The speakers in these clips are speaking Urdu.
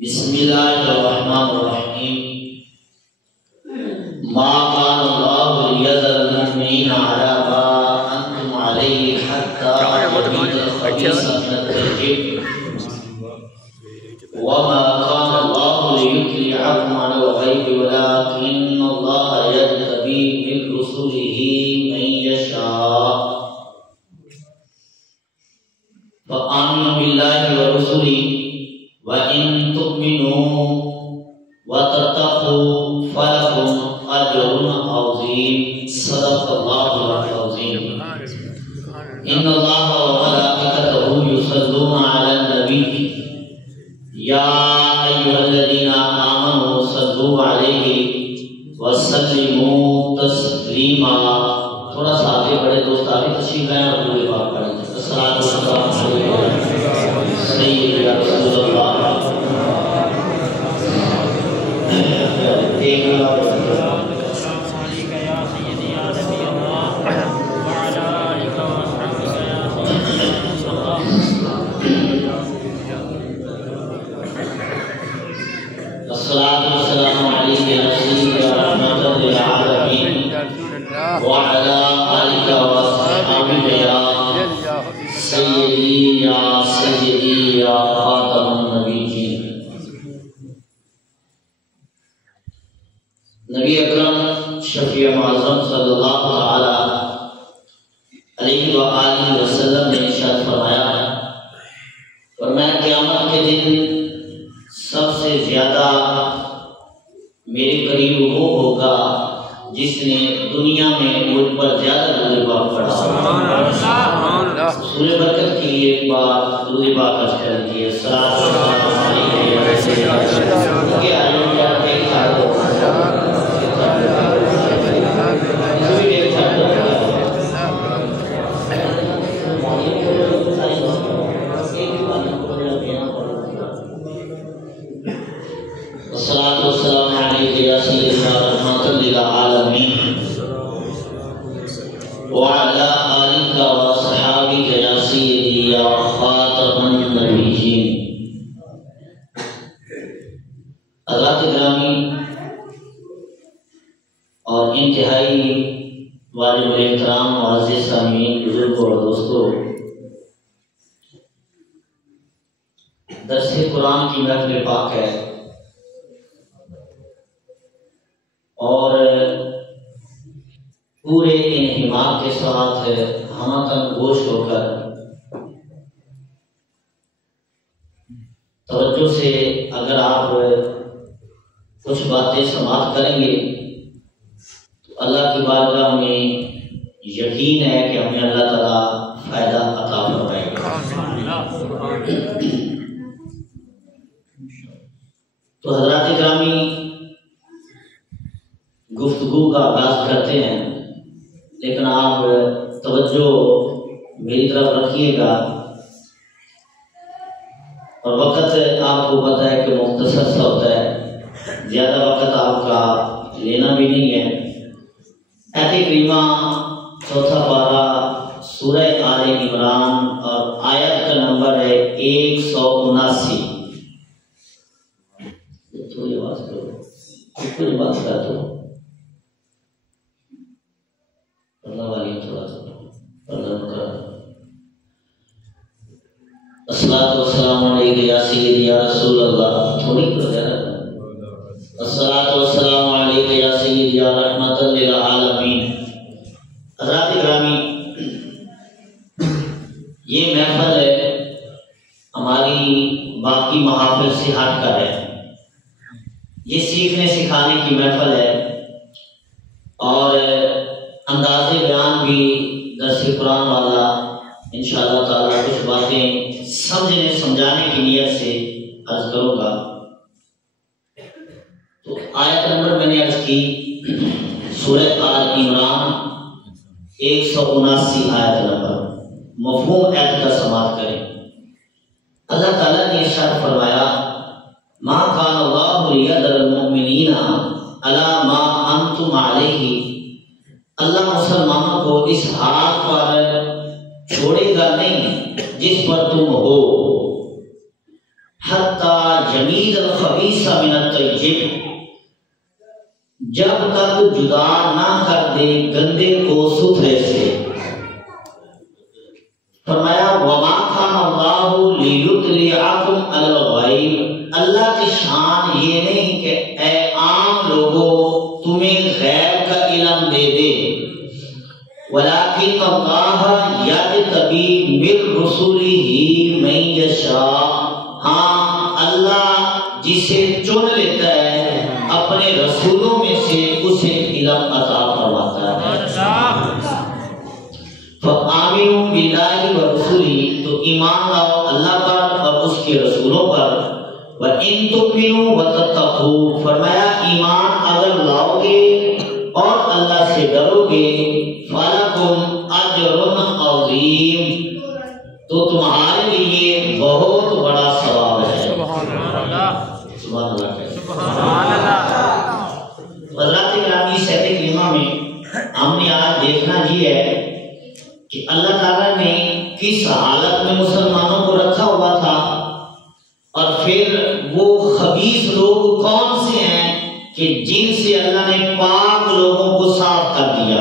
بسم اللہ الرحمن الرحیم ما كان الله ليذر المؤمنين على ما أنتم عليه حتى يميز الخبيث من الطيب وما كان الله ليطلعكم على الغيب ولكن الله يجتبي من رسله من يشاء فآمنوا بالله ورسله وَإِن تُؤْمِنُوا وَتَتَّقُوا فَلَكُمْ أَجْرٌ عَظِيمٌ صدق اللہ العظیم ان اللہ وملائکتہ یصلون علی النبی یا ایھا الذین آمنوا صلوا علیہ وسلموا تسلیما۔ تھوڑا سا آگے بڑے دوست آگے تشریف لائیں اور پورے بات پڑھیں۔ الصلاۃ والسلام علیہ سیدنا رسول اللہ الصلاۃ والسلام علیہ یا سیدنا رحمۃ للعالمین وعلی آلک واصحابک یا سیدی یا خاتم النبیین۔ نبی اکرم شفیع معظم صلی اللہ تعالی علیہ وآلہ وسلم نے ارشاد فرمایا اور میں قیامت کے دن سب سے زیادہ میرے قریب وہ ہوگا جس نے دنیا میں مجھ پر زیادہ درود پاک پڑھا۔ سورہ برکت کے لیے ایک بار درود پاک ادا کر دیجیے۔ صلاۃ و سلام علیہ یا سیدنا الصلاۃ والسلام علیہ یا سیدنا رحمۃ للعالمین وعلی آلک واصحابک یا سیدی یا خاتم النبیین۔ حضرات گرامی اور انتہائی واجب الاحترام معزز سامعین، بزرگوں اور دوستوں، درس قرآن کی محفل پاک ہے اور پورے انہمام کے ساتھ ہمہ گوش ہو کر توجہ سے اگر آپ کچھ باتیں سماعت کریں گے تو اللہ کی بارگاہ میں یقین ہے کہ ہمیں اللہ تعالیٰ فائدہ عطا فرمائے گا۔ تو حضرات گرامی، گفتگو کا آغاز کرتے ہیں، لیکن آپ توجہ میری طرف رکھیے گا اور وقت آپ کو پتہ ہے کہ مختصر سا ہوتا ہے، زیادہ وقت آپ کا لینا بھی نہیں ہے۔ آیت کریمہ چوتھا پارہ سورہ آل عمران اور آیت کا نمبر ہے 179۔ تھوڑی آواز کرو، کوئی بات کر دو، اللہ والی تھوڑا الصلاۃ والسلام علیہ یا سیدی یا رسول اللہ، تھوڑی تو ہے۔ الصلاۃ والسلام علیہ یا سیدی یا رحمۃ للعالمین۔ حضرات گرامی، یہ محفل ہماری باقی محافل سے ہٹ کر ہے، یہ سیکھنے سکھانے کی محفل ہے اور انداز بیان بھی درس قرآن والا انشاءاللہ تعالیٰ کچھ باتیں سمجھنے سمجھانے کی نیت سے عرض کروں گا۔ تو آیت نمبر میں نے عرض کی سورہ آل عمران 179 آیت نمبر، مفہوم آیت کا سماعت کریں۔ اللہ تعالیٰ نے ارشاد فرمایا ما کان اللہ لیذر المؤمنین علی ما انتم علیہ، اللہ مسلمانوں کو اس حال پر چھوڑے گا نہیں جس پر تم ہو، حتی يميز الخبيث من الطيب، جب تک جدا نہ کر دے گندے کو ستھرے سے۔ فرمایا وما كان الله ليطلعكم على الغيب، اللہ کی شان یہ نہیں کہ اے عام لوگوں تمہیں غیب کا علم دے دے، ولكن الله يجتبي من رسله من يشاء، ہاں اللہ جسے چن لیتا ہے اپنے رسولوں میں سے اسے علم عطا فرماتا ہے۔ فآمنوا باللہ ورسولہ، تو ایمان لاؤ اللہ پر اور اس کے رسولوں پر۔ وَإِن تُؤْمِنُوا وَتَتَّقُوا، فرمایا ایمان اگر لاؤ گے اور اللہ سے ڈرو گے، فَلَكُمْ أَجْرٌ عَظِيمٌ، تو تمہارے لیے بہت بڑا ثواب ہے۔ سبحان اللہ، سبحان اللہ۔ حضرات گرامی صحت کریمہ میں ہم نے آج دیکھنا یہ ہے کہ اللہ تعالیٰ نے کس حالت میں مسلمانوں کو رکھا ہوا تھا، اور پھر وہ خبیث لوگ کون سے ہیں کہ جن سے اللہ نے پاک لوگوں کو صاف کر دیا،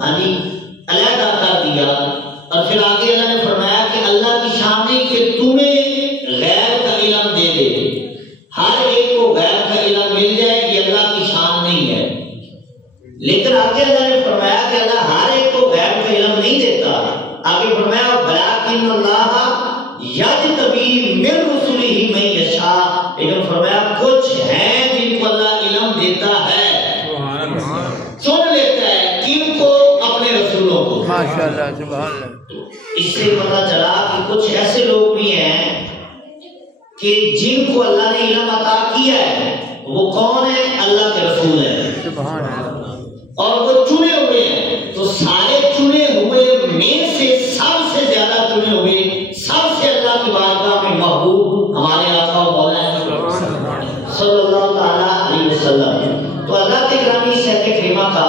ہاں جی علیحدہ کر دیا۔ اور پھر آگے اللہ نے فرمایا کہ اللہ کی شان نہیں کہ تمہیں غیب کا علم دے دے، ہر ایک کو غیب کا علم مل جائے، یہ اللہ کی شان نہیں ہے۔ لیکن آگے اللہ نے فرمایا کہ اللہ ہر ایک کو غیب کا علم نہیں دیتا، آگے فرمایا وَلَٰكِنَّ اللَّهَ يَجْتَبِي مِن رُّسُلِهِ مَن يَشَاءُ، لیکن فرمایا کچھ ہیں جن کو اللہ علم دیتا ہے، چن لیتا ہے، کن کو؟ اپنے رسولوں کو۔ ماشاءاللہ، سبحان اللہ۔ اس سے پتہ چلا کہ کچھ ایسے لوگ بھی ہیں کہ جن کو اللہ نے علم عطا کیا ہے، وہ کون ہے؟ اللہ کے رسول ہیں، سبحان اللہ، اور وہ چنے ہوئے ہیں۔ تو سارے چنے ہوئے میں سے سب سے زیادہ چنے ہوئے، سب سے اللہ کی بارگاہ میں محبوب ہمارے آقا و مولا صلی اللہ تعالیٰ علیہ وسلم۔ تو اللہ کے گرامی صحت کریمہ کا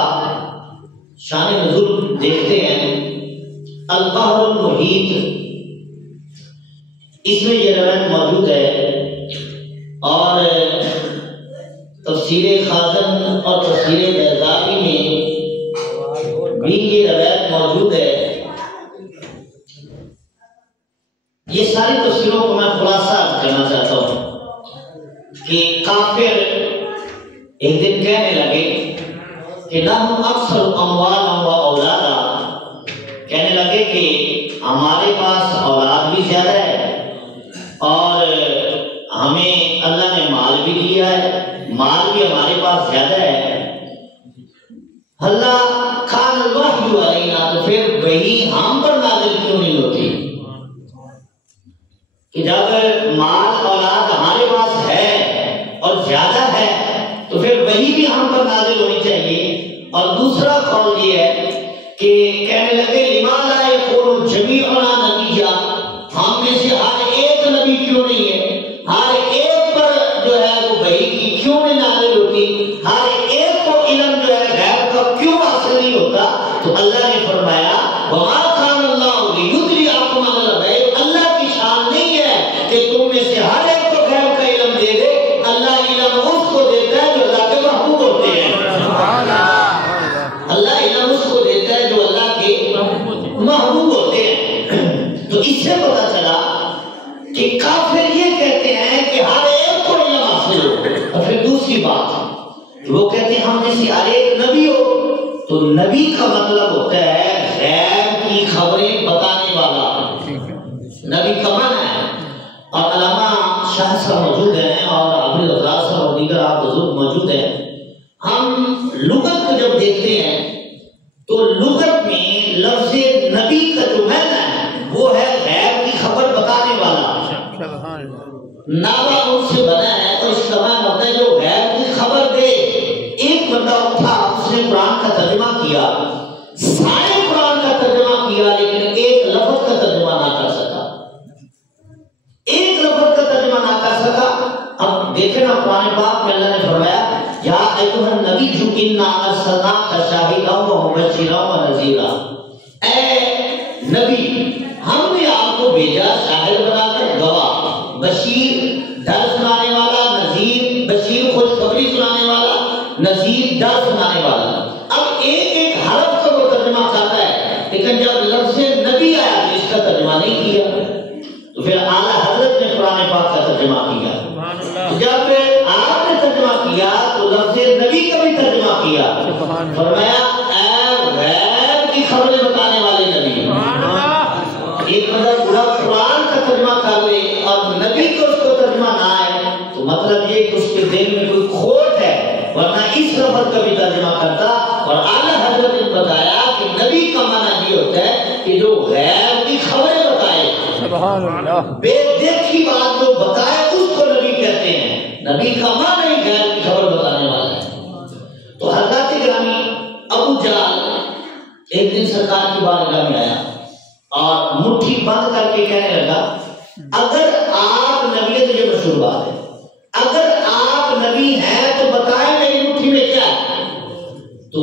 شان نزول دیکھتے ہیں۔ البحر المحیط، اس میں یہ روایت موجود ہے، اور تفسیر خازن اور تفسیر بیضاوی میں بھی یہ روایت موجود ہے۔ یہ ساری تفسیروں کو میں خلاصہ کرنا چاہتا ہوں کہ کافر ایک دن کہنے لگے کہ لَهُمْ أَكْثَرُ أَمْوَالًا وَأَوْلَادًا، کہنے لگے کہ ہمارے پاس اولاد بھی زیادہ ہے اور ہمیں اللہ نے مال بھی دیا ہے، مال بھی ہمارے پاس زیادہ ہے۔ اللہ کان الوحی علینا، تو پھر وہی ہم پر نازل کیوں نہیں ہوتی کہ جب مال اولاد ہمارے پاس ہے اور زیادہ ہے تو پھر وہی بھی ہم پر نازل ہونی چاہیے۔ اور دوسرا قول یہ ہے کہ کہنے لگے لما لا یکون جمیعنا نبیا، ہم میں سے ہر ایک نبی کیوں نہیں ہے، ہر ایک پر جو ہے وہ وحی کی کیوں نہیں نازل ہوتی، ہر ایک کو علم جو ہے غیب کا کیوں حاصل نہیں ہوتا؟ تو اللہ نے فرمایا وما کان اللہ لیطلعکم علی الغیب، اللہ کی شان نہیں ہے کہ تم میں سے ہر ایک کو غیب کا علم دے دے، اللہ علم اس کو دیتا ہے جو اللہ کے محبوب ہوتے ہیں۔ اللہ علم اس کو دیتا ہے جو اللہ کے محبوب ہوتے ہیں۔ تو اس سے پتہ چلا کہ کافر یہ کہتے ہیں کہ ہر ایک کو علم حاصل ہو، اور پھر دوسری بات وہ کہتے ہیں ہم میں سے ہر ایک نبی ہو، تو نبی کا مطلب ہوتا ہے غیب کی خبریں بتانے والا، نبی کا معنی ہے۔ اور علامہ شاہ صاحب موجود ہیں اور حافظ رضا صاحب اور دیگر آپ بزرگ موجود ہیں۔ ہم لغت کو جب دیکھتے ہیں تو لغت میں لفظ نبی کا جو معنی ہے وہ ہے غیب کی خبر بتانے والا، ناوا ان سے بنا ہے، اور اس کا معنی ہوتا ہے جو غیب کی خبر دے۔ ایک بندہ اٹھا، اس نے قرآن کا ترجمہ کیا، سارے قرآن کا ترجمہ کیا، لیکن ایک لفظ کا ترجمہ نہ کر سکا، ایک لفظ کا ترجمہ نہ کر سکا۔ اب دیکھیں نا قرآن پاک میں اللہ نے فرمایا یا ایھا النبی انا ارسلناک شاہدا ومبشرا ونذیرا، اے نبی ہم نے آپ کو بھیجا شاہد بنا کر، گواہ، بشیر ڈر سنانے والا، نذیر بشیر خوشخبری سنانے والا، نذیر ڈر سنانے والا۔ اب ایک ایک حرف کا وہ ترجمہ کرتا ہے، لیکن جب لفظ نبی آیا تو اس کا ترجمہ نہیں کیا، تو پھر اعلیٰ حضرت نے قرآن پاک کا ترجمہ کیا۔ جب آپ نے ترجمہ کیا تو لفظ نبی کا بھی ترجمہ کیا، فرمایا اے غیب کی خبریں بتانے والے نبی۔ ایک مطلب پورا قرآن کا ترجمہ کر لے اور نبی کو اس کو ترجمہ نہ آئے تو مطلب یہ کہ اس کے دل میں کوئی کھوٹ ہے، ورنہ اس لفظ کا بھی ترجمہ کرتا۔ اور اعلیٰ حضرت نے بتایا کہ نبی کا معنی یہ ہوتا ہے کہ جو غیب کی خبریں بتائے، سبحان اللہ، بے دیکھی بات جو بتائے اس کو نبی کہتے ہیں۔ نبی کا معنی ہی غیب کی خبر بتانے والا ہے۔ تو حضرت گرامی ابو جہل ایک دن سرکار کی بارگاہ میں آیا اور مٹھی بند کر کے کہنے لگا اگر آپ نبی ہیں، تو یہ مشہور بات ہے، اگر آپ نبی ہیں تو بتائیں میری مٹھی میں کیا ہے۔ تو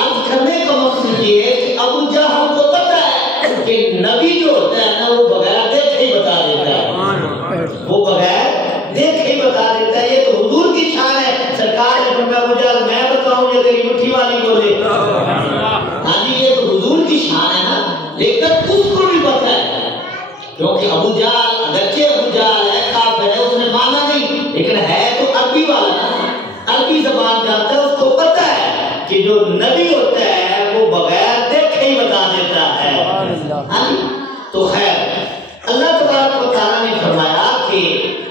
عرض کرنے کا مقصد یہ ہے کہ ابو جہل کو پتہ ہے کہ نبی جو ہوتا ہے نا وہ بغیر دیکھے ہی بتا دیتا ہے، وہ بغیر دیکھے ہی بتا دیتا ہے۔ یہ تو حضور کی شان ہے۔ سرکار نے فرمایا ابو جہل میں بتاؤں یا تیری مٹھی والی بولے؟ ہاں جی، یہ تو حضور کی شان ہے نا، لیکن اس کو بھی پتہ ہے، کیونکہ ابو جہل اگرچہ ابو جہل ہے، کافر ہے، اس نے مانا نہیں، لیکن ہے تو عربی والا نا، عربی زبان جانتا ہے، اس کو پتہ ہے کہ جو نبی ہوتا ہے وہ بغیر دیکھے ہی بتا دیتا ہے۔ ہاں جی، تو خیر اللہ تبارک و تعالیٰ نے فرمایا کہ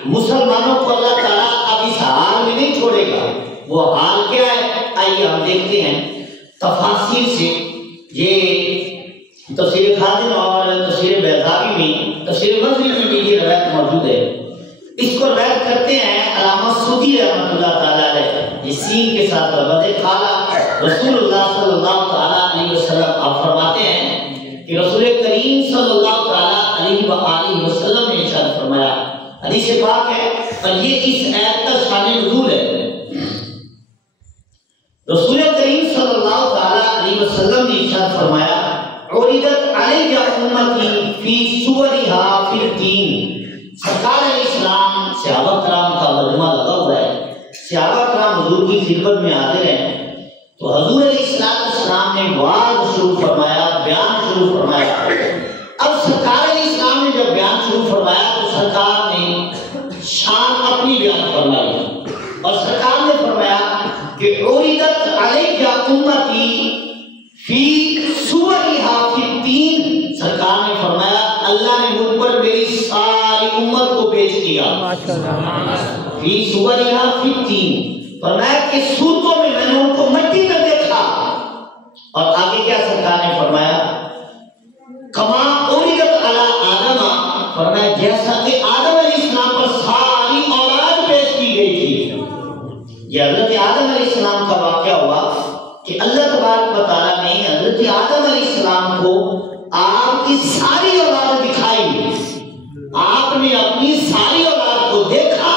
مسلمانوں کو اللہ تعالیٰ اب اس حال میں نہیں چھوڑے گا۔ وہ حال کیا ہے؟ آئیے ہم دیکھتے ہیں تفاسیر سے۔ یہ تفسیر خازن اور تفسیر بیضاوی میں، تفسیر منزل میں بھی یہ روایت موجود ہے۔ اس کو روایت کرتے ہیں علامہ سودی رحمۃ اللہ تعالیٰ علیہ، یہ سین کے ساتھ ربط قالا رسول اللہ صلی اللہ تعالیٰ علیہ وسلم۔ آپ فرماتے ہیں کہ رسول کریم صلی اللہ تعالیٰ علیہ وآلہ وسلم نے ارشاد فرمایا، حدیث پاک ہے اور یہ اس آیت کا شان نزول ہے۔ رسول کریم صلی اللہ تعالیٰ علیہ وسلم نے ارشاد فرمایا عُرِضَتْ عَلَيَّ أُمَّتِي فِي صُوَرِهَا فِي الدِّينِ۔ سرکار اسلام صحابہ کرام کا مجمع لگا ہوا ہے، صحابہ کرام حضور کی خدمت میں حاضر ہیں، تو حضور علیہ السلام نے وعظ شروع فرمایا، بیان شروع فرمایا۔ اب سرکار اسلام نے جب بیان شروع فرمایا تو سرکار نے شان اپنی بیان فرمائی اور سرکار نے فرمایا کہ عُرِضَتْ عَلَيَّ أُمَّتِي فِي صُوَرِهَا فِي الدِّينِ۔ سرکار نے فرمایا اللہ نے مجھ پر میری ساری امت کو پیش کیا، فی صُوَرِهَا فِي الدِّينِ، فرمایا کہ صورتوں میں میں نے ان کو مٹی میں دیکھا۔ اور آگے کیا سرکار نے فرمایا کما عُرِضَتْ عَلَىٰ آدَمَ، فرمایا جیسا کہ آدم علیہ السلام پر ساری اولاد پیش کی گئی تھی۔ یہ حضرت آدم علیہ السلام کا واقعہ ہوا کہ اللہ تبارک و تعالیٰ نے حضرت آدم علیہ السلام کو آپ کی ساری اولاد دکھائی، آپ نے اپنی ساری اولاد کو دیکھا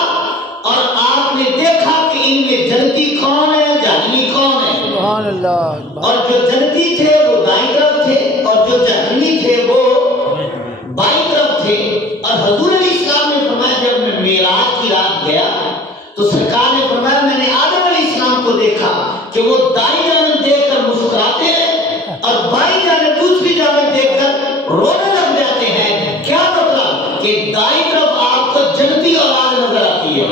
اور آپ نے دیکھا کہ ان میں جنتی کون ہے، جہنمی کون ہے۔ سبحان اللہ۔ اور جو جنتی تھے وہ دائیں طرف تھے اور جو جہنمی تھے وہ بائیں طرف تھے۔ اور حضور علیہ السلام نے فرمایا جب میں معراج کی رات گیا تو سرکار نے فرمایا میں نے آدم علیہ السلام کو دیکھا کہ وہ دائیں جانب دیکھ کر مسکراتے ہیں اور بائیں جانب دوسری جانب دیکھ کر رونے لگ جاتے ہیں۔ کیا مطلب کہ دائیں طرف آپ کو جنتی اولاد نظر آتی ہے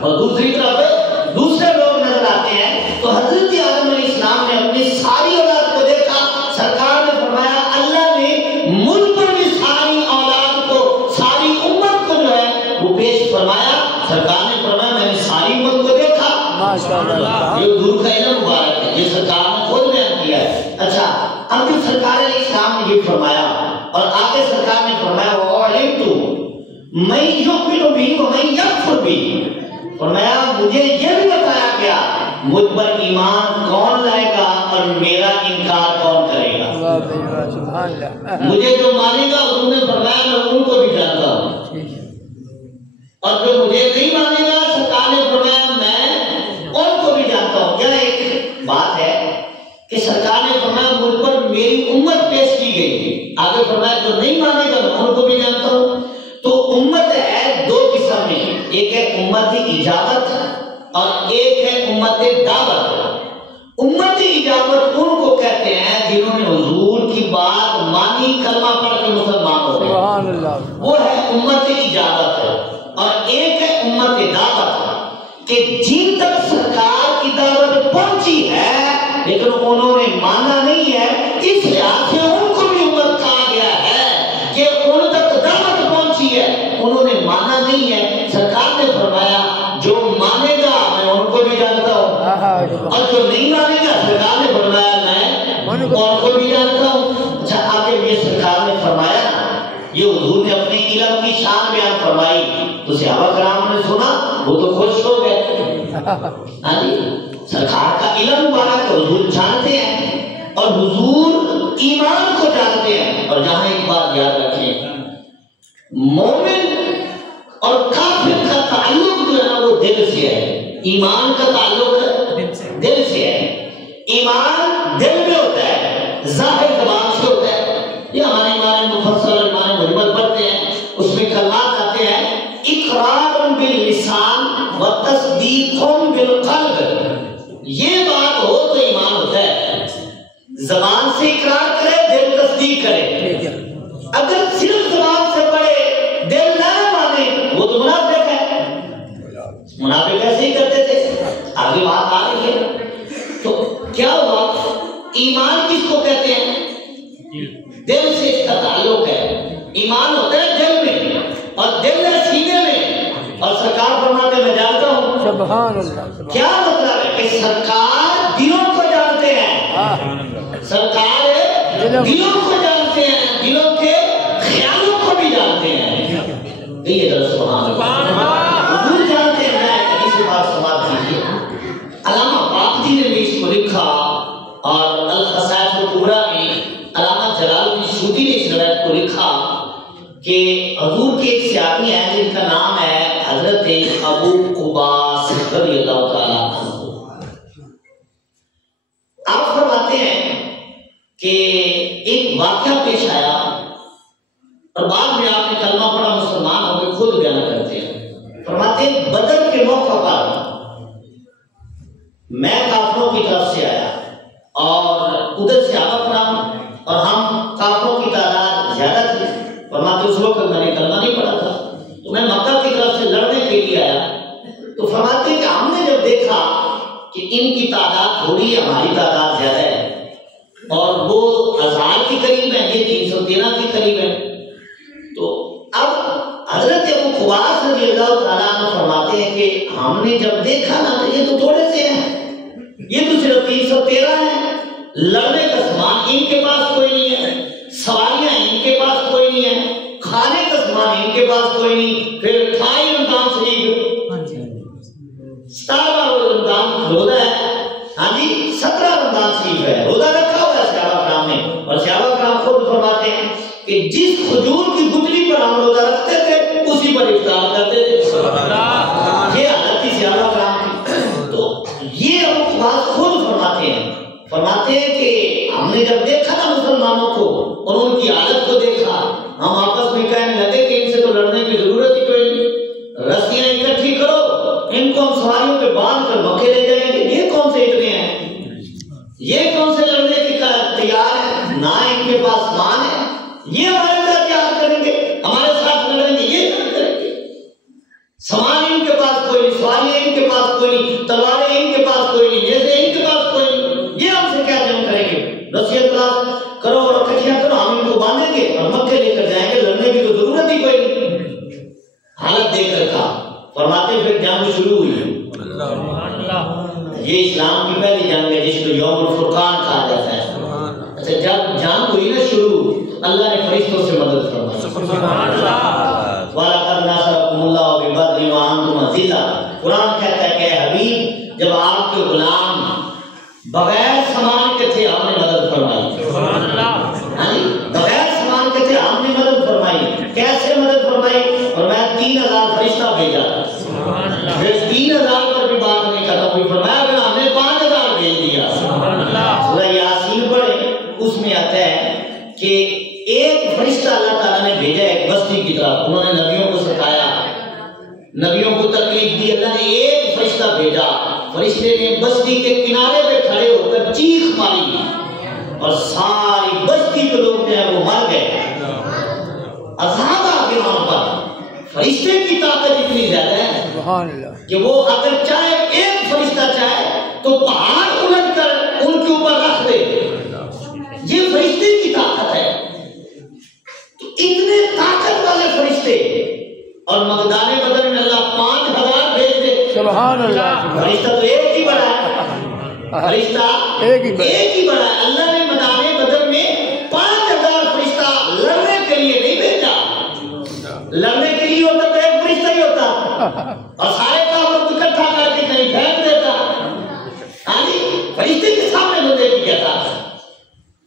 اور دوسری طرف دوسرے لوگ نظر آتے ہیں۔ تو حضرت آدم علیہ السلام نے اپنی ساری اولاد کو دیکھا، سرکار نے فرمایا اللہ نے مجھ پر بھی ساری اولاد کو، ساری امت کو جو ہے وہ پیش فرمایا۔ سرکار نے فرمایا میں نے ساری امت کو دیکھا۔ ماشاءاللہ، یہ حضور کا علم مبارک ہے، یہ سرکار نے خود بیان کیا ہے۔ اچھا، اب بھی سرکار علیہ السلام نے یہ فرمایا اور آگے سرکار نے فرمایا وَعَلِمْتُ مَن يُؤْمِنُ بِهِ وَمَن يَكْفُرُ بِهِ، فرمایا مجھے یہ بھی بتایا گیا مجھ پر ایمان کون لائے گا اور میرا انکار کون کرے گا۔ مجھے جو مانے گا انہوں نے فرمایا میں ان کو بھی جانتا ہوں، اور جو مجھے نہیں مانے گا سرکار نے فرمایا میں ان کو بھی جانتا ہوں۔ یہاں ایک بات ہے کہ سرکار نے فرمایا مجھ پر میری امت پیش کی گئی، آگے فرمایا جو نہیں مانے گا میں ان کو بھی جانتا ہوں۔ تو امت ہے دو قسم میں، ایک ہے امت اجابت اور ایک ہے امت دعوت۔ امت اجابت ان کو کہتے ہیں جنہوں نے حضور کی بات مانی، کلمہ پڑھ کے مسلمان ہو گئے، سبحان اللہ، وہ ہے امت اجابت۔ اور ایک ہے امت دعوت کہ جن تک سرکار کی دعوت پہنچی ہے لیکن انہوں نے مانا نہیں ہے، اس لحاظ سے ان کو بھی امت کہا گیا ہے کہ ان تک دعوت پہنچی ہے، انہوں نے مانا نہیں ہے۔ سرکار نے فرمایا جو مانے گا میں ان کو بھی جانتا ہوں، اور جو نہیں مانے گا سرکار نے فرمایا میں ان کو بھی جانتا ہوں۔ اچھا آگے یہ سرکار نے فرمایا نا، یہ حضور نے اپنے علم کی شان بیان فرمائی تو صحابہ کرام نے سنا، وہ تو خوش ہو گئے۔ ہاں جی، سرکار کا علم مبارک حضور جانتے ہیں اور حضور ایمان کو جانتے ہیں۔ اور جہاں ایک بات یاد رکھیں، مومن اور کافر کا تعلق جو ہے نا وہ دل سے ہے، ایمان کا تعلق دل سے ہے۔ ایمان دل میں ہوتا ہے، ظاہر زبان سے ہوتا ہے۔ یہ ہمارے ایمان مفصل اور ایمان مجمل پڑھتے ہیں، اس میں کلمات آتے ہیں اقرار باللسان و تصدیق بالقلب۔ یہ بات ہو تو ایمان ہوتا ہے، زبان سے اقرار کرے دل تصدیق کرے۔ اگر صرف زبان سے پڑھے دل نہ مانے وہ تو منافق ہے۔ منافق ایسے ہی کرتے تھے، آگے بات آ رہی ہے۔ تو کیا ہوا، ایمان کس کو کہتے ہیں؟ دل سے اس کا تعلق ہے۔ ایمان ہوتا ہے دل میں اور دل ہے سینے میں، اور سرکار فرماتے ہیں میں جانتا ہوں۔ سبحان اللہ۔ کیا مطلب ہے کہ سرکار دلوں کو جانتے ہیں، سرکار دلوں کو جانتے ہیں، دلوں کے خیالوں کو بھی جانتے ہیں۔ یہ درس سبحان اللہ، حضور جانتے ہیں۔ میں کہیں سے بات سماعت کیجیے، علامہ باقی نے بھی اس کو لکھا اور الخصائص الکبریٰ میں علامہ جلال الدین سیوطی نے اس روایت کو لکھا کہ حضور کے ایک صحابی ہیں جن کا نام ہے حضرت ابو قباس رضی اللہ تعالیٰ عنہ۔ آپ فرماتے ہیں کہ ایک واقعہ پیش آیا اور بعد میں آپ نے کلمہ پڑھا، مسلمان ہو کے خود بیان کرتے ہیں۔ فرماتے ہیں بدر کے موقع پر میں کافروں کی طرف سے آیا اور ادھر سے صحابہ کرام اور ہم کافروں کی تعداد زیادہ تھی۔ فرماتے اس وقت میں نے کلمہ نہیں پڑھا تھا تو میں مکہ کی طرف سے لڑنے کے لیے آیا، تو فرماتے کہ ہم نے جب دیکھا کہ ان کی تعداد تھوڑی ہے، ہماری تعداد زیادہ ہے اور وہ 1000 کے قریب ہے، یہ 313 کے قریب ہے، تو اب حضرت ابو قباس رضی اللہ تعالیٰ عنہ فرماتے ہیں کہ ہم نے جب دیکھا نا تو یہ تو تھوڑے سے ہیں، یہ تو صرف 313 ہیں، لڑنے کا سامان ان کے پاس کوئی نہیں ہے، سواریاں ان کے پاس کوئی نہیں ہے، کھانے کا سامان ان کے پاس کوئی نہیں۔ پھر 28 رمضان شریف 17 رمضان روزہ ہے، ہاں جی 17 رمضان شریف ہے، روزہ رکھا ہوا ہے صحابہ کرام نے، اور صحابہ کرام خود فرماتے ہیں کہ جس کھجور کی گٹلی پر ہم روزہ رکھتے تھے اسی پر افطار کرتے تھے۔ یہ حالت تھی صحابہ کرام کی۔ تو یہ ابو قباس خود فرماتے ہیں کہ ہم نے جب دیکھا نا مسلمانوں کو اور ان کی حالت کو دیکھا، ہم آپس میں کہنے لگے کہ ان سے تو لڑنے کی ضرورت ہی کوئی نہیں، رسیاں اکٹھی کرو، ان کو ہم سواریوں پہ باندھ کر مکے لے جائیں گے۔ یہ کون سے اتنے ہیں، یہ کون سے لڑنے کے تیار ہیں، نہ ان کے پاس مان ہے، یہ ہمارے ساتھ کیا کریں گے، ہمارے ساتھ لڑیں گے، یہ کیا کریں گے، سامان ان کے پاس کوئی نہیں، سواریاں ان کے پاس کوئی نہیں، تلواریں ان کے پاس کوئی نہیں، جیسے ان کے پاس کوئی نہیں، یہ ہم سے کیا جنگ کریں گے، رسیاں تلاش کرو اور اکٹھیاں کرو، ہم ان کو باندھیں گے اور مکے لے کر جائیں گے، لڑنے کی تو ضرورت ہی کوئی نہیں۔ حالت دیکھ کر کہا، فرماتے پھر جنگ شروع ہوئی۔ یہ اسلام کی پہلی جنگ ہے جس کو یوم الفرقان کہا جاتا ہے۔ اچھا جب جنگ ہوئی نا شروع، اللہ نے فرشتوں سے مدد فرمائی۔ سبحان اللہ۔ وَلَقَدْ نَصَرَكُمُ اللَّهُ بِبَدْرٍ وَأَنْتُمْ أَذِلَّةٌ۔ قرآن کہتا ہے کہ حبیب جب آپ کے غلام بغیر سامان کے تھے ہم نے مدد فرمائی۔ سبحان اللہ۔ ہاں جی بغیر سامان کے تھے ہم نے مدد فرمائی۔ کیسے مدد فرمائی؟ اور میں 3000 فرشتہ بھیجا۔ سبحان اللہ۔ پھر 3000 پر بھی بات نہیں ختم ہوئی، فرمایا پھر ہم نے 5000 بھیج دیا۔ سبحان اللہ۔ سورہ یاسین پڑھے، اس میں آتا ہے کہ ایک فرشتہ اللہ تعالیٰ نے بھیجا ایک بستی کی طرف، انہوں نے نبیوں کو ستایا، نبیوں کو تکلیف دی، اللہ نے ایک فرشتہ بھیجا، فرشتے نے بستی کے کنارے پہ کھڑے ہو کر چیخ ماری اور ساری بستی کے لوگ جو ہیں وہ مر گئے۔ عذاب آ گیا وہاں پر۔ فرشتے کی طاقت اتنی زیادہ ہے کہ وہ اگر چاہے ایک فرشتہ چاہے تو پہاڑ الٹ کر ان کے اوپر رکھ دے، یہ فرشتے کی طاقت ہے۔ تو اتنے طاقت والے فرشتے، اور میدان بدر میں اللہ 5000 بھیج دے۔ سبحان اللہ۔ فرشتہ تو ایک ہی بڑا ہے، فرشتہ ایک ہی بڑا ہے۔ اللہ نے میدان بدر میں 5000 فرشتہ لڑنے کے لیے نہیں بھیجا، لڑنے کے لیے ہوتا تو ایک فرشتہ ہی ہوتا اور سارے کام کو اکٹھا کر کے کہیں پھینک دیتا۔ ہاں جی، فرشتے کے سامنے بندے کی کہتا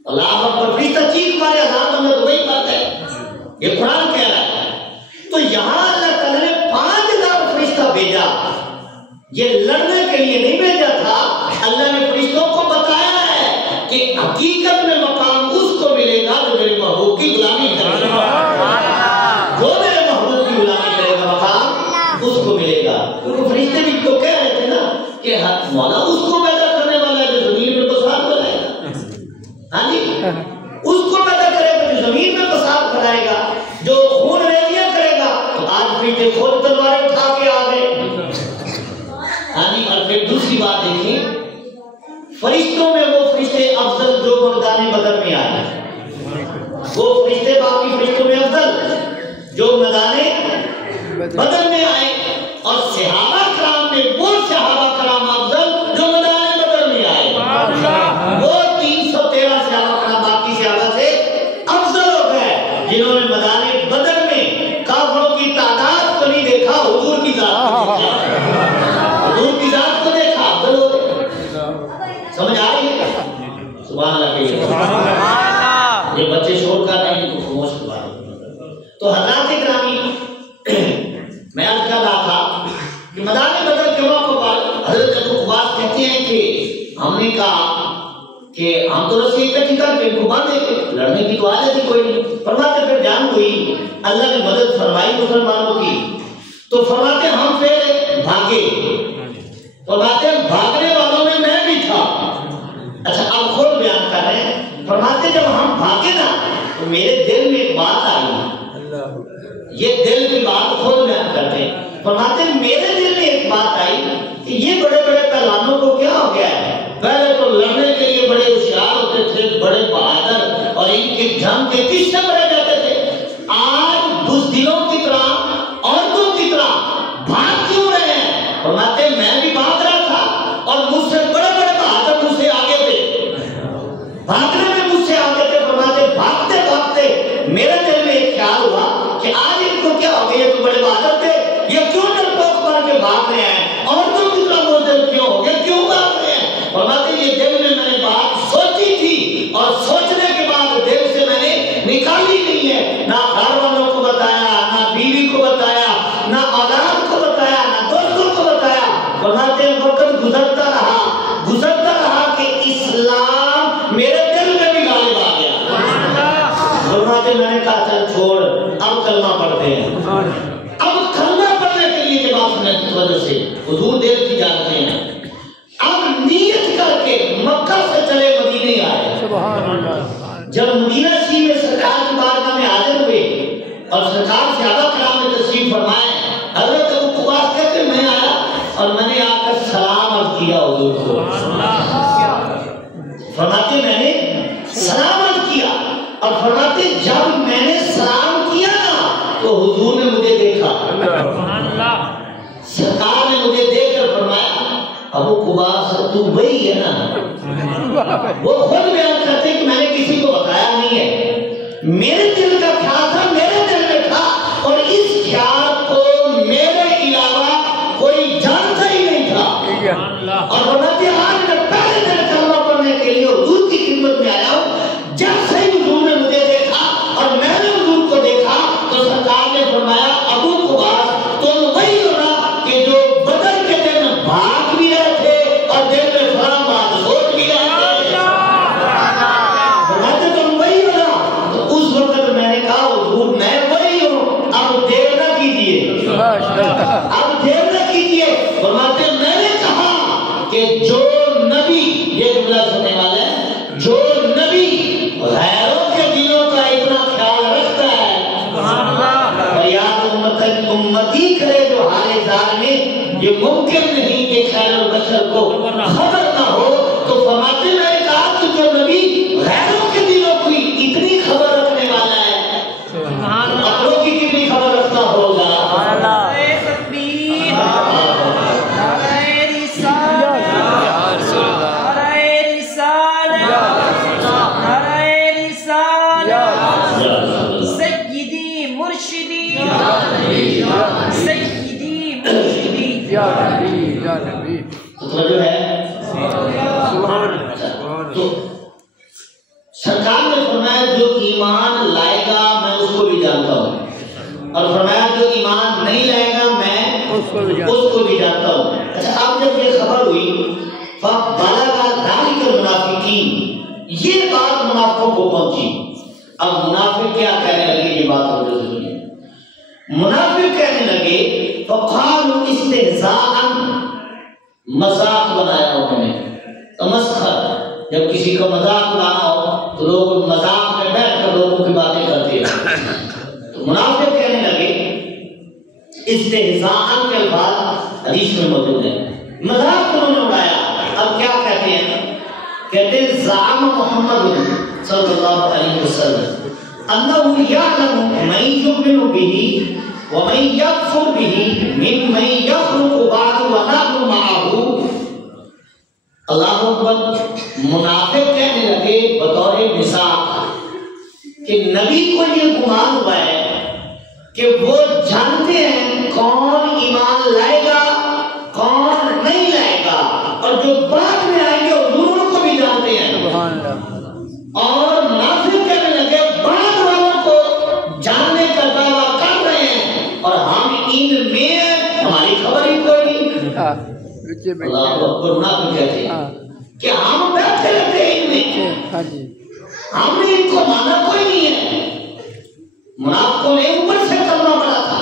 اللہ اکبر، فرشتہ چیخ مارے عذاب بندے تو وہی بات ہے، یہ قرآن کہہ رہا ہے۔ تو یہاں اللہ تعالیٰ نے 5000 فرشتہ بھیجا، یہ لڑنے کے لیے نہیں بھیجا تھا۔ اللہ نے فرشتوں کو بتایا ہے کہ حقیقت میں مقام اس کو ملے گا جو میرے محبوب کی غلامی کرے گا، جو میرے محبوب کی غلامی کرے گا مقام اس کو ملے گا۔ کیونکہ فرشتے بھی تو کہہ رہے تھے نا کہ مولا اس کو پیدا کرنے والا ہے جو زمین میں فساد کرائے گا، ہاں جی، اس کو پیدا کرے گا جو زمین میں فساد کرائے گا، جو خون ریزیاں کرے گا۔ تو آج فرشتے خود تلواریں اٹھا کے آ گئے۔ ہاں جی، اور پھر دوسری بات دیکھیں، فرشتوں میں وہ فرشتے افضل جو میدان بدر میں آئے، وہ فرشتے باقی فرشتوں میں افضل جو میدان بدر میں آئے، اور صحابہ کرام میں وہ صحابہ کرام افضل جو میدان بدر میں آئے۔ وہ 313 صحابہ کرام باقی صحابہ سے افضل ہو گئے جنہوں نے میدان بدر میں کافروں کی تعداد کو نہیں دیکھا، حضور کی ذات کو دیکھا، حضور کی ذات کو دیکھا، افضل ہو گئے۔ سمجھ آ رہی ہے؟ سبحان اللہ کہیے۔ یہ بچے شور کر رہے ہیں تو خاموش کروا دو۔ تو حضرات گرامی، میں عرض کر رہا تھا کہ میدان بدر کے موقع پر حضرت ابو قباس کہتے ہیں کہ ہم نے کہا کہ ہم تو رسی اکٹھی کر کے ان کو باندھے گے، لڑنے کی تو عادت ہی کوئی نہیں۔ فرماتے پھر جان ہوئی، اللہ نے مدد فرمائی مسلمانوں کی، تو فرماتے ہم پھر بھاگے، فرماتے بھاگنے والوں میں میں بھی تھا۔ اچھا اب خود بیان کر رہے ہیں، فرماتے جب ہم بھاگے نا تو میرے دل میں ایک بات آئی، یہ دل کی بات خود بیان کرتے ہیں۔ فرماتے میرے دل میں ایک بات آئی کہ یہ بڑے بڑے پہلوانوں کو کیا ہو گیا ہے، پہلے تو لڑنے کے لیے بڑے ہوشیار ہوتے تھے، بڑے بہادر، اور ان کی جنگ کے قصے بڑھے جاتے تھے، آج بزدلوں کی طرح، عورتوں کی طرح بھاگ کیوں رہے ہیں؟ فرماتے میں بھی بھاگ رہا تھا اور مجھ سے بڑے بڑے بہادر مجھ سے آگے تھے، بھاگنے میں مجھ سے آگے تھے۔ فرماتے بھاگتے بھاگتے میرے دل میں ایک خیال ہوا کہ آج ان کو کیا ہو گیا، یہ تو بڑے بہادر تھے، یہ کیوں ڈرپوک بن کے بھاگ رہے ہیں، عورتوں کی طرح وہ دل کیوں ہو گیا، کیوں بھاگ رہے ہیں؟ فرماتے یہ دل میں نے بات سوچی تھی، اور سوچنے کے بعد دل سے میں نے نکالی نہیں ہے، نہ گھر والوں کو بتایا، نہ بیوی کو بتایا، نہ اولاد کو بتایا، نہ دوستوں کو بتایا۔ فرماتے وقت گزرتا رہا کہ اسلام میرے دل میں بھی غالب آ گیا۔ فرماتے میں نے کہا چل چھوڑ، اب کلمہ پڑھتے ہیں۔ اب کلمہ پڑھنے کے لیے جب آپ نے وجہ سے حضور دیر کی جانتے ہیں، اب نیت کر کے مکہ سے چلے مدینے آئے۔ جب مدینہ شریف میں سرکار کی بارگاہ میں حاضر ہوئے اور سرکار صحابہ کرام نے تشریف فرمائے، حضرت ابو قباس کہتے میں آیا اور میں نے آ کر سلام عرض کیا حضور کو۔ فرماتے میں نے سلام عرض کیا، اور فرماتے جب میں نے سلام کیا نا تو حضور نے مجھے دیکھا، سرکار نے مجھے دیکھ کر فرمایا ابو قباس تو وہی ہے نا؟ وہ خود بیان کرتے کہ میں نے کسی کو بتایا نہیں ہے، میرے دل کا خیال تھا، میرے دل میں تھا، اور اس خیال کو میرے علاوہ کوئی جانتا ہی نہیں تھا۔ اور فرماتے آج میں پہلے دن کلمہ پڑھنے کے لیے حضور کی خدمت میں آیا ہوں، جب سے حضور نے مجھے دیکھا اور میں نے حضور کو دیکھا تو سرکار نے فرمایا ابو قباس تم وہی ہو نا کہ جو بدر کے دن بھاگ بھی رہے تھے اور دل میں فرام بات سوچ بھی رہے تھے۔ فرماتے تم وہی ہو نا؟ تو اس وقت جو حال ذات میں یہ ممکن نہیں کہ خیر البشر کو خبر نہ ہو، تو فرماتے میں نے کہا کہ جو نبی غیروں کے دلوں کی اتنی خبر رکھنے والا ہے، اپنوں کی کتنی خبر رکھتا ہوگا؟ تو جو ہے تو سرکار نے فرمایا جو ایمان لائے گا میں اس کو بھی جانتا ہوں، اور فرمایا جو ایمان نہیں لائے گا میں اس کو بھی جانتا ہوں۔ اچھا اب جب یہ خبر ہوئی فَبَلَغَ ذَلِكَ الْمُنَافِقِينَ، یہ بات منافقوں کو پہنچی۔ اب منافق کیا کہنے لگے، یہ بات ہو رہی ہے، منافق کہنے لگے فَقَالُوا اسْتِهْزَاءً، مذاق بنایا انہوں نے، تمسخر، جب کسی کو مذاق اڑانا ہو تو لوگ مذاق میں بیٹھ کر لوگوں کی باتیں کرتے ہیں۔ تو منافق کہنے لگے، استہزاء کے الفاظ حدیث میں موجود ہیں، مذاق انہوں نے اڑایا۔ اب کیا کہتے ہیں؟ کہتے ہیں زعم محمد صلی اللہ علیہ وسلم انہ یعلم من یؤمن بہ ومن یکفر بہ ممن یخلق بعد ونحن معه۔ اللہ اکبر، منافق کہنے لگے بطور مثال کہ نبی کو یہ گمان ہوا ہے کہ وہ جانتے ہیں کون ایمان لائے گا کون نہیں لائے گا، اور جو بعد میں آئیں گے حضور ان کو بھی جانتے ہیں۔ اور منافق کہنے لگے بعد والوں کو جاننے کا دعویٰ کر رہے ہیں اور ہم ان میں ہماری خبر ہی کوئی نہیں۔ اللہ اکبر، منافق کہتے ہیں کہ ہم بیٹھے رہتے ہیں ان میں، ہم نے ان کو مانا کوئی نہیں ہے۔ منافقوں نے اوپر سے کلمہ پڑھا تھا۔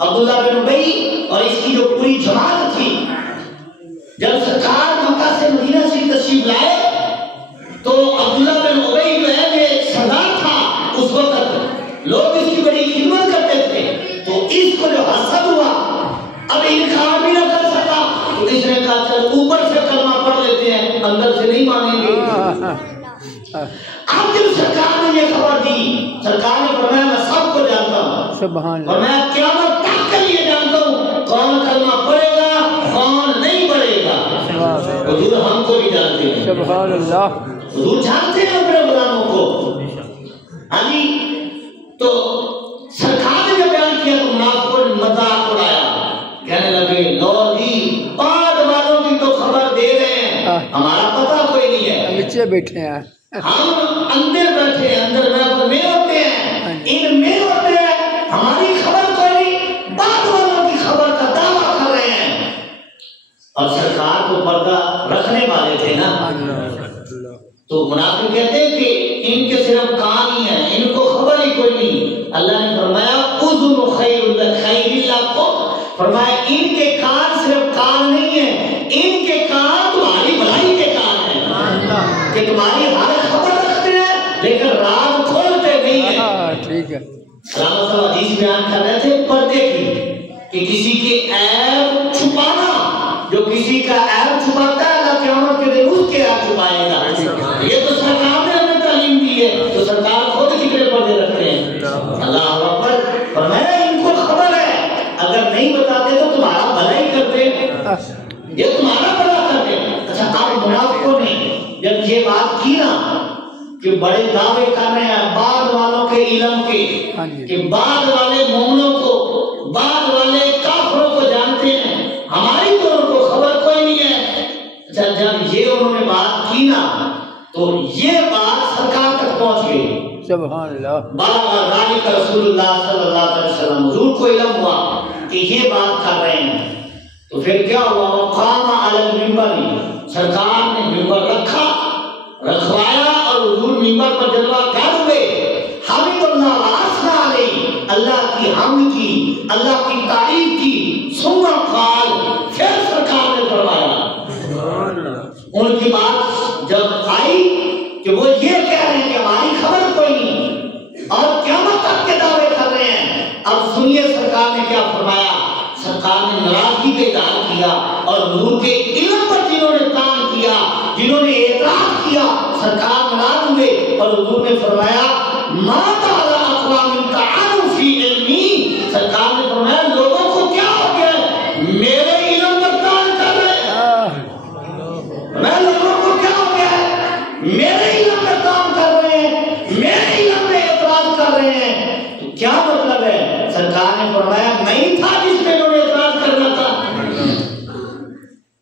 عبداللہ بن ابی اور اس کی جو پوری جماعت تھی، جب سرکار مکہ سے مدینہ سے تشریف لائے تو عبداللہ بن ابی جو ہے یہ سردار تھا اس وقت، لوگ اس کی بڑی خدمت کرتے تھے، تو اس کو جو حسد ہوا اب انکار بھی نہ کر سکا، تو اس نے کہا چل اوپر سے کلمہ پڑھ لیتے ہیں، اندر سے نہیں مانیں گے۔ اب جب سرکار نے یہ خبر دی، سرکار نے فرمایا میں سب کو جانتا ہوں اور میں قیامت تک کے لیے جانتا ہوں کون کلمہ پڑھے گا کون نہیں پڑھے گا۔ حضور ہم کو بھی جانتے ہیں، سبحان اللہ، حضور جانتے ہیں اپنے غلاموں کو۔ ہاں جی، تو سرکار نے جو بیان کیا تو منافقوں نے مذاق اڑایا، کہنے لگے لو جی بعد والوں کی تو خبر دے رہے ہیں، ہمارا پتہ کوئی نہیں ہے، نیچے بیٹھے ہیں، ہم اندر بیٹھے ہیں، اندر میں ہوتے ہیں، ان میں ہوتے ہیں، ہماری خبر کوئی نہیں، بعد والوں کی خبر کا دعویٰ کر رہے ہیں۔ اور سرکار کو پردہ رکھنے والے تھے نا، تو منافق کہتے ہیں کہ ان کے صرف کان ہی ہیں، ان کو خبر ہی کوئی نہیں۔ اللہ نے فرمایا اذن خیر لکم، فرمایا ان کے کان صرف کان نہیں ہیں، ان کے کان تمہاری بھلائی کے کان ہیں، کہ تمہاری ہر خبر رکھتے ہیں لیکن راز کھولتے نہیں ہیں۔ ٹھیک ہے، سلام صاحب حدیث بیان کر رہے تھے پردے کی، کہ کسی کی عیب چھپانا، جو کسی کا عیب چھپاتا ہے اللہ قیامت کے دن اس کے عیب چھپائے گا۔ یہ تو سرکار نے ہمیں تعلیم دی ہے، تو سرکار خود کتنے پردے رکھتے ہیں۔ اللہ اکبر، فرمایا ان کو خبر ہے، اگر نہیں بتاتے تو تمہارا بھلا ہی کرتے، یہ تمہارا بھلا کرتے۔ اچھا آپ منافقوں نے جب یہ بات کی نا کہ بڑے دعوے کر رہے ہیں بعد والوں کے علم کے، کہ بعد والے مومنوں کو بعد والے کافروں کو جانتے ہیں، ہماری تو ان کو خبر کوئی نہیں ہے۔ اچھا جب یہ انہوں نے بات کی نا تو یہ بات سرکار تک پہنچ گئی، سبحان اللہ، بلغ ذلک رسول اللہ صلی اللہ علیہ وسلم، حضور کو علم ہوا کہ یہ بات کر رہے ہیں۔ تو پھر کیا ہوا، وقام علی المنبر، سرکار نے منبر رکھوایا اور حضور منبر پر جلوہ گر ہوئے، حمد اللہ واسنا علیہ، اللہ کی حمد کی، اللہ کی تعریف کی، ثم قال، پھر سرکار نے فرمایا، ان کی بات جب آئی کہ وہ یہ کہہ رہے ہیں کہ ہماری خبر کوئی نہیں اور قیامت تک کے دعوے کر رہے ہیں، اب سنیے سرکار نے کیا فرمایا۔ سرکار نے ناراضگی کا اظہار کیا اور حضور کے علم پر جنہوں نے تان کیا، جنہوں نے اعتراض کیا، سرکار ناراض ہوئے اور حضور نے فرمایا ما بال اقوام طعنوا فی علمی، سرکار نے فرمایا لوگوں کو کیا ہو گیا میرے علم پر تان کر رہے ہیں، میں لوگوں کو کیا ہو گیا میرے علم پر تان کر رہے ہیں، میرے علم پہ اعتراض کر رہے ہیں، تو کیا مطلب ہے؟ سرکار نے فرمایا میں ہی تھا جس پہ انہوں نے اعتراض کرنا تھا۔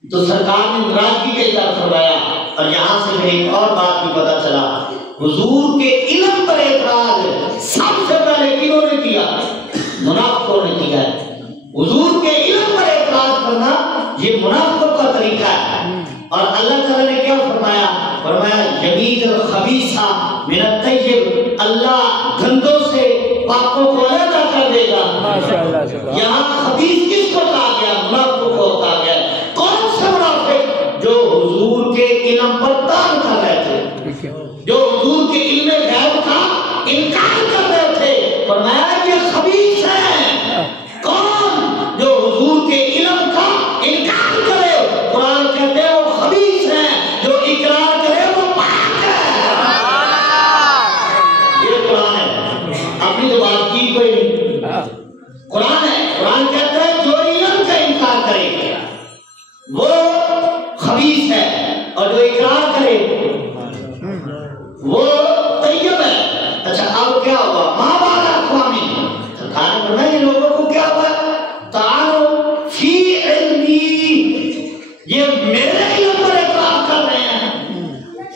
تو سرکار نے ناراضگی کا اظہار فرمایا، اور یہاں سے پھر ایک اور بات بھی پتہ چلا، حضور کے علم پر اعتراض سب سے پہلے کنہوں نے کیا؟ منافقوں نے کیا ہے۔ حضور کے علم پر اعتراض کرنا یہ منافقوں کا طریقہ ہے، اور اللہ تعالیٰ نے کیا فرمایا؟ فرمایا یمید الخبیثہ من الطیب، اللہ گندوں سے پاکوں کو علیحدہ کر دے گا۔ یہاں خبیث کس کو کہا گیا؟ منافقوں کو کہا گیا۔ کون سے منافق؟ جو حضور کے علم پر تان کر رہے تھے، جو حضور کے علم غیب کا انکار کر رہے تھے، فرمایا یہ خبیث ہیں۔ کون؟ جو حضور کے علم کا انکار کرے، قرآن کہتے ہیں وہ خبیث ہیں، جو اقرار کرے وہ پاک ہے۔ یہ قرآن ہے، اپنی تو بات کی کوئی نہیں، قرآن ہے۔ قرآن کہتا ہے جو علم کا انکار کرے وہ خبیث ہے، اور جو اقرار کرے وہ طیب ہے۔ اچھا اب کیا ہوا؟ ماں بالا اقوامی، سرکار نے فرمایا یہ لوگوں کو کیا ہوا؟ تعالوا فی علمی، یہ میرے علم پر اعتراض کر رہے ہیں،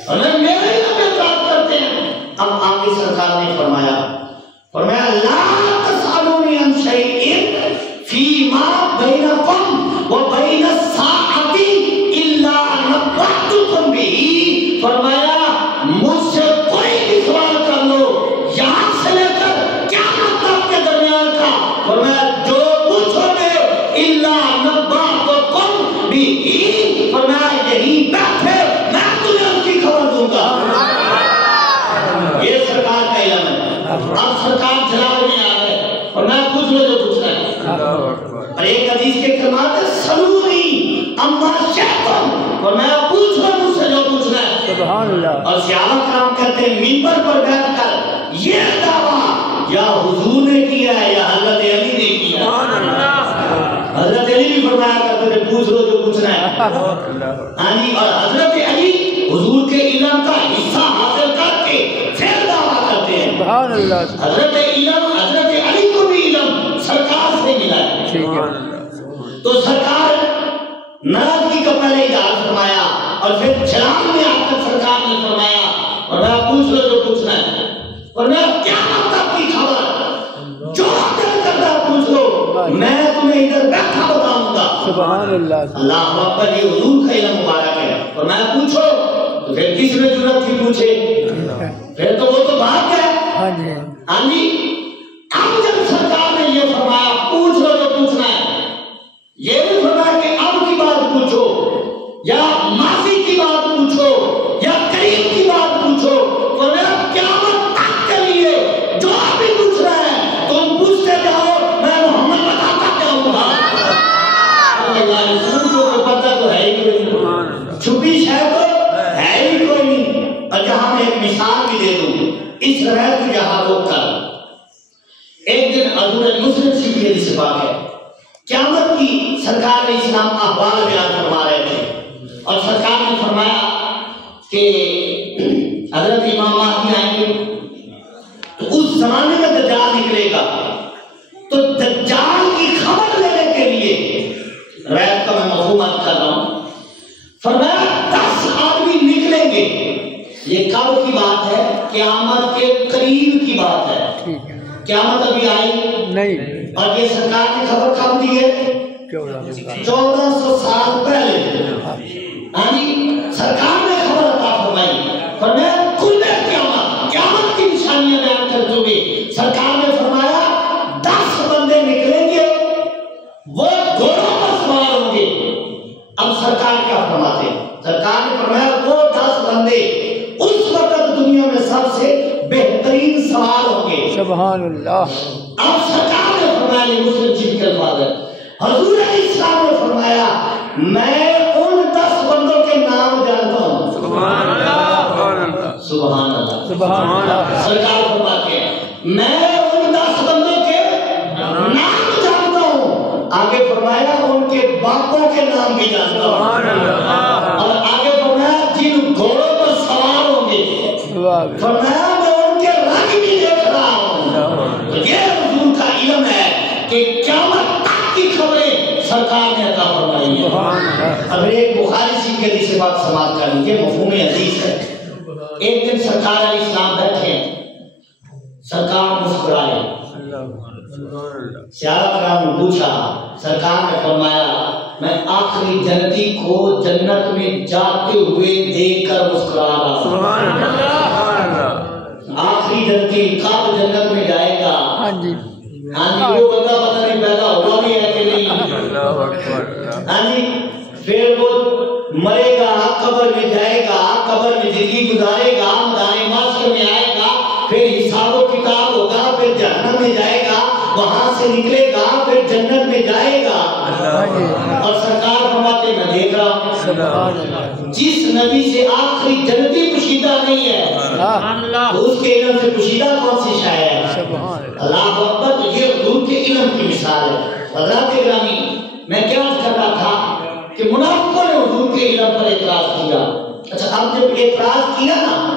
اور میرے علم پر اعتراض کرتے ہیں۔ اب آگے سرکار نے فرمایا لا تسألونی عن شیء فیما بینکم و بین الساعۃ الا نبأتکم بہ، فرمایا مجھ سے کوئی بھی سوال کر لو یہاں سے لے کر قیامت تک کے درمیان کا، فرمایا جو پوچھو گے الا نبأتکم بہ، فرمایا یہی بیٹھے میں تمہیں اس کی خبر دوں گا۔ یہ سرکار کا علم ہے۔ اب سرکار جلال میں آ گئے اور میں پوچھ لو جو پوچھنا ہے، اور ایک حدیث کے کلمات ہے سلونی اما شئتم، اور میں پوچھ لو مجھ سے جو پوچھنا ہے۔ سبحان اللہ۔ اور صحابہ کرام کہتے ہیں منبر پر بیٹھ کر یہ دعویٰ یا حضور نے کیا ہے یا حضرت علی نے کیا۔ حضرت علی بھی فرمایا کرتے تھے پوچھ لو جو پوچھنا ہے، اور حضرت علی حضور کے علم کا حصہ حاصل کر کے پھر دعویٰ کرتے ہیں۔ سبحان اللہ۔ حضرت علی کو بھی علم سرکار سے ملا ہے۔ تو سرکار ناراضگی کا پہلے اظہار فرمایا، اور پھر جلال میں آ کر سرکار نے فرمایا اور میں پوچھ لو جو پوچھنا ہے، اور میں قیامت تک کی خبر جو دل کرتا پوچھ لو، میں تمہیں ادھر بیٹھا بتاؤں گا۔ سبحان اللہ۔ اللہ اکبر، یہ حضور کا علم مبارک ہے، اور میں پوچھو تو پھر کس میں ضرورت تھی پوچھے؟ پھر تو وہ تو بات ہے۔ ہاں جی، اب جب سرکار نے یہ فرمایا پوچھ لو جو پوچھنا ہے، یہ بھی فرمایا کہ اب کی بات پوچھو یا ماضی کی بات پوچھو یا قریب کی بات پوچھو، فرمایا قیامت تک کے لیے جو بھی پوچھنا ہے تم پوچھتے جاؤ، میں محمد بتاتا جاؤں گا۔ اللہ رسول کو پتہ تو ہے ہی کوئی نہیں، چھپی شے تو ہے ہی کوئی نہیں۔ اور جہاں میں ایک مثال بھی دے دوں اس روایت کو یہاں روک کر، ایک دن حضور مسلم شریف کی حدیث پاک ہے، قیامت کی سرکار اسلام احوال بیان فرما رہے تھے، اور سرکار نے فرمایا کہ حضرت امام مہدی آئیں گے تو اس زمانے میں دجال نکلے گا، تو دجال کی خبر لینے کے لیے روایت کا میں مفہوم کر رہا ہوں، فرمایا 10 آدمی نکلیں گے۔ یہ کب کی بات ہے؟ قیامت کے قریب کی بات ہے، قیامت ابھی آئی نہیں، اور یہ سرکار نے خبر کب دی ہے؟ 1400 سال پہلے۔ ہاں جی، سرکار نے خبر عطا فرمائی، فرمایا کل قیامت کی نشانیاں بیان کرتے ہوئے سرکار نے فرمایا 10 بندے نکلیں گے، وہ گھوڑوں پر سوار ہوں گے۔ اب سرکار کیا فرماتے ہیں؟ سرکار نے فرمایا وہ 10 بندے اس وقت دنیا میں سب سے بہترین سوار ہوں گے۔ سبحان اللہ۔ اب سرکار نے فرمایا، یہ مسلم شریف کے الفاظ ہے، حضور علیہ السلام نے فرمایا میں ان 10 بندوں کے نام جانتا ہوں. سبحان اللہ سبحان اللہ. سبحان اللہ. سرکار فرماتے ہیں میں ان 10 بندوں کے نام جانتا ہوں. آگے فرمایا ان کے باپوں کے نام بھی جانتا ہوں. اور آگے فرمایا جن گھوڑوں پر سوار ہوں گے فرمایا میں ان کے رنگ بھی دیکھ رہا ہوں. تو یہ حضور کا علم ہے کہ قیامت تک کی خبریں سرکار نے عطا فرمائی ہیں. اب ایک بخاری شریف کے حدیث سے بات سماعت کر لیجیے، مفہوم حدیث ہے. ایک دن سرکار علیہ السلام بیٹھے، سرکار مسکرائے. صحابہ کرام نے پوچھا، سرکار نے فرمایا میں آخری جنتی کو جنت میں جاتے ہوئے دیکھ کر مسکرا رہا ہوں. آخری جنتی کب جنت میں جائے گا؟ ہاں جی وہ بندہ پتہ نہیں پیدا ہوا بھی ہے کہ نہیں. ہاں جی پھر وہ مرے گا، قبر میں جائے گا، قبر میں زندگی گزارے گا، میدان محشر میں آئے گا، پھر حساب و کتاب ہوگا، پھر جہنم میں جائے گا، وہاں سے نکلے گا، پھر جنت میں جائے گا. اور سرکار فرماتے میں دیکھ رہا ہوں جس نبی سے آخری جنتی پوشیدہ نہیں ہے تو اس کے علم سے پوشیدہ کون سی شے ہے؟ اللہ اکبر. تو یہ حضور کے علم کی مثال ہے. حضرات گرامی میں کیا کر رہا تھا کہ منافقوں نے حضور کے علم پر اعتراض کیا. اچھا اب جب اعتراض کیا نا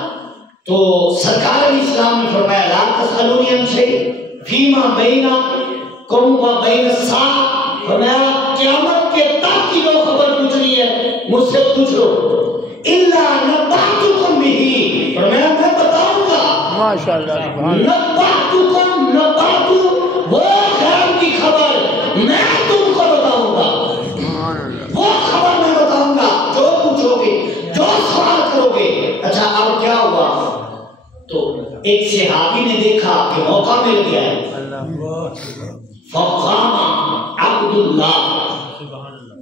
تو سرکار علیہ السلام نے فرمایا لا تسألونی عن شیء فیما بینکم و بین الساعۃ. فرمایا قیامت کے تک کی جو خبر پوچھنی ہے مجھ سے پوچھ لو. الا نبأتکم بہ. فرمایا میں بتاؤں گا. ماشاءاللہ. نبأتکم نبأت وہ غیب کی خبر میں تم کو بتاؤں گا. وہ خبر میں بتاؤں گا جو پوچھو گے، جو سوال کرو گے. اچھا اب کیا ہوا؟ تو ایک صحابی نے دیکھا کہ موقع مل گیا ہے. فقام عبداللہ،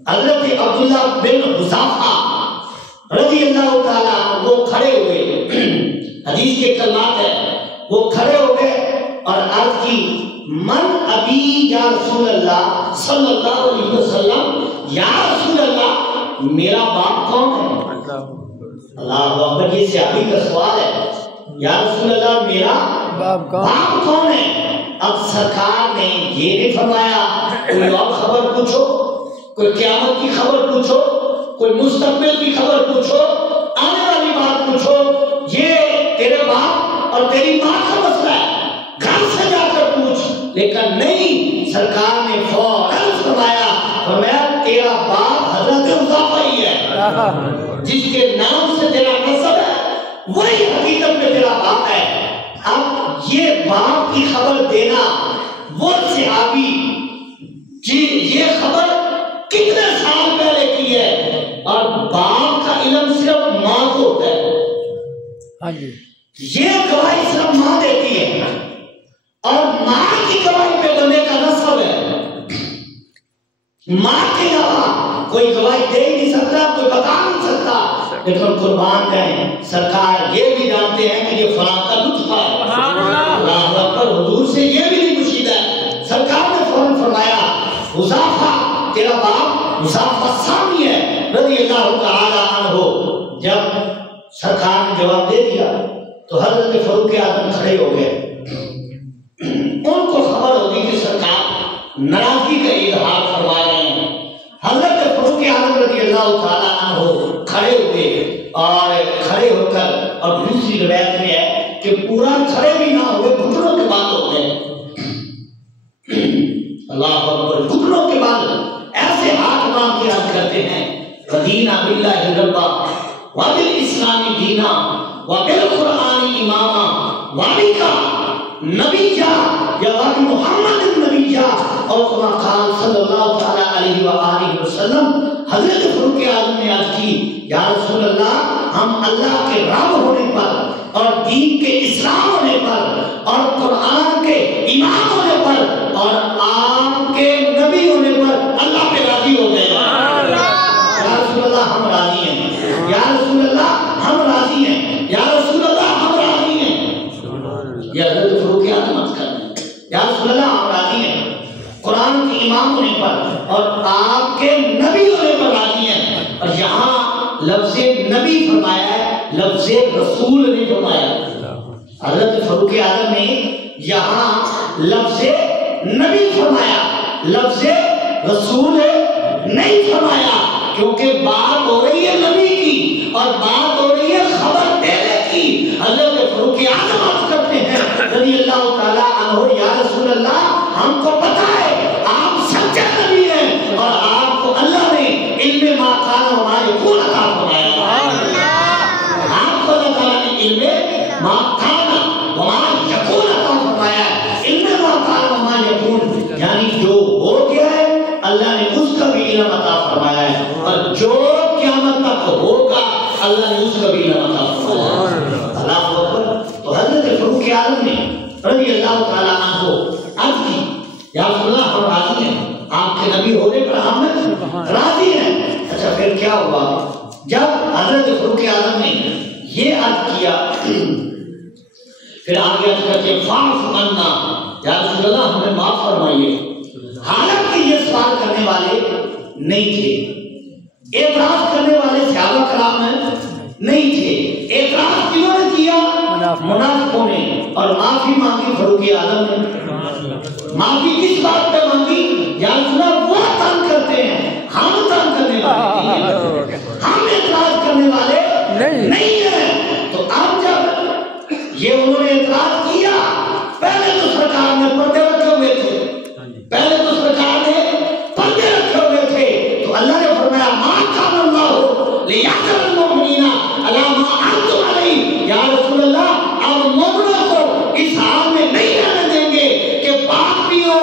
حضرت عبداللہ بن حذافہ رضی اللہ تعالیٰ عنہ وہ کھڑے ہوئے. حدیث کے کلمات ہیں، وہ کھڑے ہو گئے اور عرض کی من ابی یا رسول اللہ صلی اللہ علیہ وسلم. یا رسول اللہ میرا باپ کون ہے؟ اللہ اکبر. یہ صحابی کا سوال ہے، یا رسول اللہ میرا باپ کون ہے؟ اب سرکار نے یہ نہیں فرمایا کوئی اور خبر پوچھو، کوئی قیامت کی خبر پوچھو، کوئی مستقبل کی خبر پوچھو، آنے والی بات پوچھو. یہ تیرے باپ اور تیری ماں کا مسئلہ ہے، گھر سے جا کر پوچھ. لیکن نہیں، سرکار نے فوراً فرمایا تیرا باپ حضرت حذافہ ہی ہے، جس کے نام سے تیرا نسب ہے وہی حقیقت میں تیرا باپ ہے. اب یہ باپ کی خبر دینا وہ صحابی جی یہ خبر کتنے سال پہلے کی ہے، اور باپ کا علم صرف ماں کو ہوتا ہے. یہ گواہی صرف ماں دیتی ہے، اور ماں کی گواہی پہ بندے کا نسب ہے. ماں کے علاوہ کوئی گواہی دے ہی نہیں سکتا، کوئی بتا نہیں سکتا. لیکن قربان جائیں سرکار یہ بھی جانتے ہیں کہ یہ فلاں کا لطف ہے. اللہ اکبر. حضور سے یہ بھی نہیں پوچھیدہ ہے. سرکار نے فوراً فرمایا حذافہ تیرا باپ حذافہ سامی ہے رضی اللہ تعالی عنہ. جب سرکار نے جواب دے دیا تو حضرت فاروق اعظم کھڑے ہو گئے. ان کو خبر ہوگی کہ سرکار ناراضگی کا اظہار فرما رہے ہیں. حضرت فاروق اعظم رضی اللہ تعالی عنہ کھڑے ہوئے اور کھڑے ہو کر، اور دوسری روایت میں ہے کہ پورا کھڑے بھی نہ ہوئے، گھٹنوں کے بال ہو گئے. اللہ اکبر. گھٹنوں کے بال ایسے ہاتھ باندھ کے عرض کرتے ہیں رضینا باللہ ربا وبالاسلام دینا وبالقرآن اماما وبک نبیا یا محمد نبیا اور کما قال صلی اللہ تعالی علیہ وآلہ وسلم. حضرت فاروق اعظم نے عرض کی یا رسول اللہ ہم اللہ کے رب ہونے پر اور دین کے اسلام ہونے پر اور قرآن کے امام ہونے پر اور آپ کے نبی ہونے پر اللہ پہ راضی ہو گئے. یا رسول اللہ ہم راضی ہیں، یا رسول اللہ ہم راضی ہیں، یا رسول اللہ ہم راضی ہیں. یہ حضرت فاروق اعظم عرض کر رہے ہیں یا رسول اللہ ہم راضی ہیں قرآن کے امام ہونے پر اور لفظ نبی فرمایا ہے، لفظ رسول نہیں فرمایا۔ حضرت فاروق اعظم نے یہاں لفظ نبی فرمایا، لفظ رسول نہیں فرمایا، کیونکہ بات ہو رہی ہے نبی کی اور بات ہو رہی ہے خبر دینے کی۔ حضرت فاروق اعظم عرض کرتے ہیں رضی اللہ تعالیٰ عنہ، یا رسول اللہ ہم کو پتا ہے آپ سچے نبی ہیں اور آپ کو اللہ نے علم ما کان و ما یکون عطا فرمایا۔ آپ کو اللہ تعالیٰ نے علم ما کان و ما یکون عطا فرمایا ہے۔ علم ما کان و ما یکون یعنی جو ہو گیا ہے اللہ نے اس کا بھی علم عطا فرمایا ہے، اور جو قیامت تک ہوگا اللہ نے اس کا بھی علم عطا فرمایا ہے۔ اللہ اکبر۔ تو حضرت فاروق اعظم نے رضی اللہ تعالیٰ عنہ عرض کی، یا رسول اللہ ہم راضی ہیں، آپ کے نبی ہونے پر ہم راضی ہیں۔ اچھا پھر کیا ہوا؟ جب حضرت فاروق اعظم نے یہ عرض کیا، پھر آگے عرض کرتے فاعف عنا، یا رسول اللہ ہمیں معاف فرمائیے۔ حالانکہ یہ سوال کرنے والے نہیں تھے، اعتراض کرنے والے صحابہ کرام نہیں تھے، اعتراض کیوں نے کیا؟ منافقوں نے، اور معافی مانگی فاروق اعظم نے۔ معافی کس بات پہ مانگی؟ یا رسول اللہ وہ تنگ کرتے ہیں، ہم تنگ کرنے والے ہیں، ہم اعتراض کرنے والے نہیں ہیں۔ تو اب جب یہ انہوں نے اعتراض کیا، پہلے تو سرکار نے پردے رکھے ہوئے تھے، پہلے تو سرکار نے پردے رکھے ہوئے تھے، تو اللہ نے فرمایا ما کان اللہ لیعذر المؤمنین علی ما انتم علیہ۔ یا رسول اللہ اب مومنوں کو اس حال میں نہیں رہنے دیں گے کہ پاک بھی ہو،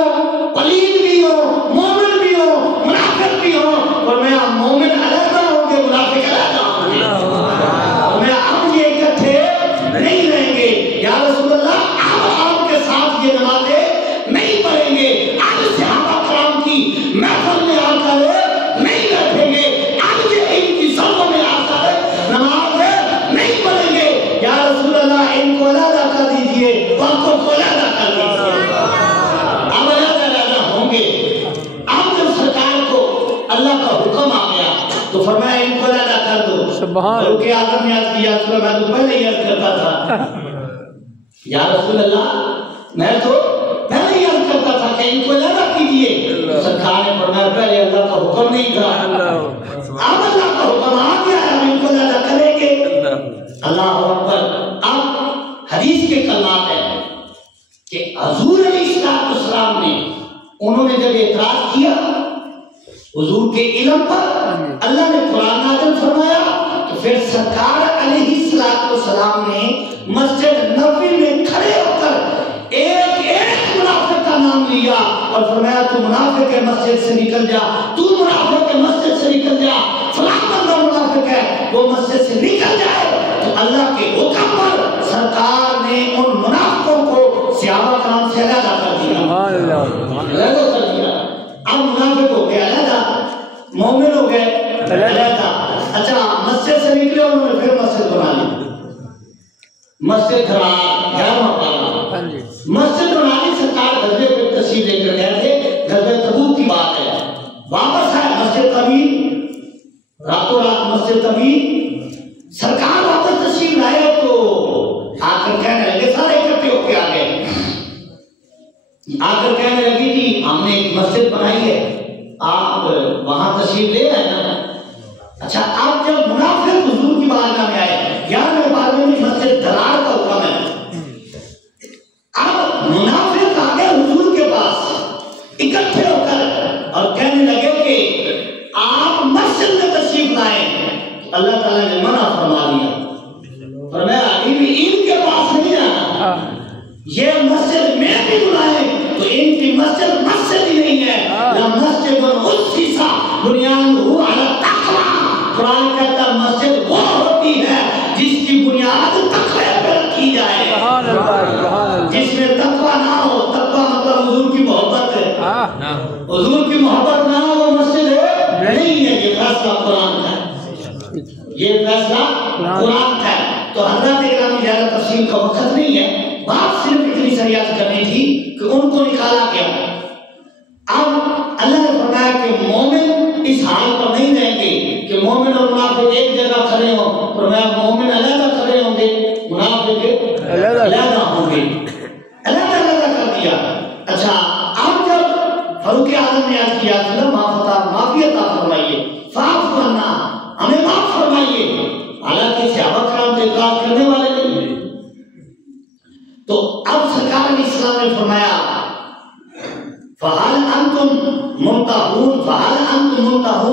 پلید بھی ہو، مومن بھی ہو، منافق بھی ہو، فرمایا مومن علیحدہ ہوں گے، منافق علیحدہ ہوں گے، فرمایا اب یہ اکٹھے نہیں رہیں گے۔ یا رسول اللہ اب آپ کے ساتھ یہ نمازیں نہیں پڑھیں گے، اب صحابہ کرام کی محفل میں آ کر نہیں بیٹھیں گے، اب یہ ان کی صفوں میں آ کر نماز نہیں پڑھیں گے۔ یا رسول اللہ ان کو علیحدہ کر دیجئے، وقتوں کو علیحدہ کر دیجئے، اب علیحدہ ہوں گے۔ اب جب سرکار کو اللہ کا حکم آ گیا تو فرمایا ان کو علیحدہ کر دو۔ فاروق اعظم نے عرض کیا رسول اللہ میں تو پہلے ہی عرض کرتا تھا، یا رسول اللہ میں تو پہلے ہی عرض کرتا تھا کہ ان کو علیحدہ کیجئے۔ سرکار نے فرمایا پہلے اللہ کا حکم نہیں تھا، اب اللہ کا حکم آ گیا ہے، ہم ان کو علیحدہ کریں گے۔ اللہ اکبر۔ اب حدیث کے کلمات ہیں کہ حضور علیہ السلام نے انہوں نے جب اعتراض کیا حضور کے علم پر، اللہ نے قرآن نازل فرمایا، تو پھر سرکار علیہ السلام نے مسجد نبوی میں کھڑے ہو کر ایک ایک منافق کا نام لیا اور فرمایا تو منافق ہے مسجد سے نکل جا، تو منافق ہے مسجد سے نکل جا، فلاں بندہ منافق ہے وہ مسجد سے نکل جائے۔ تو اللہ کے حکم پر سرکار نے ان منافقوں کو صحابہ کرام سے علیحدہ کر دیا، علیحدہ کر دیا۔ اب منافق ہو گئے علیحدہ، مومن ہو گئے علیحدہ۔ اچھا مسجد سے نکلے انہوں نے پھر مسجد بنا لی، مسجد درار 11واں پارہ، مسجد بنا لی۔ سرکار غزوے پہ تشریف لے کر گئے تھے، غزوہ تبوک کی بات ہے، واپس آئے مسجد طویل، راتوں رات مسجد طویل، سرکار واپس تشریف لائے تو آ کر کہنے لگے، سارے اکٹھے ہو کے آ گئے، آ کر کہنے لگی جی ہم نے ایک مسجد بنائی ہے، آپ وہاں تشریف لے آئے نا۔ اچھا آپ جب منافق حضور کی بارگاہ میں آئے، 11ویں پارے میں مسجد درار کا حکم ہے، اب منافق آ گئے حضور کے پاس اکٹھے ہو کر اور کہنے لگے کہ آپ مسجد میں تشریف لائیں، اللہ تعالیٰ نے منع فرما دیا، فرمایا ابھی بھی ان کے پاس نہیں آنا، یہ مسجد میں بھی بلائیں تو ان کی مسجد مسجد ہی نہیں ہے، یا مسجد اسسا بنیادہ علی التقویٰ۔ قرآن کہتا ہے مسجد وہ ہوتی ہے جس کی بنیاد تقوی پر رکھی جائے، جس میں تقوی نہ ہو، تقوی مطلب حضور کی محبت ہے، حضور کی محبت نہ ہو وہ مسجد نہیں ہے۔ یہ فیصلہ قرآن ہے، یہ فیصلہ قرآن ہے۔ تو حضرات اکرام زیادہ تفصیل کا وقت نہیں ہے، بات صرف اتنی سریعت کرنی تھی کہ ان کو نکالا گیا۔ اب اللہ نے فرمایا کہ مومن اس حال پر نہیں رہیں گے کہ مومن اور منافق ایک جگہ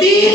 30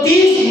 30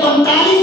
45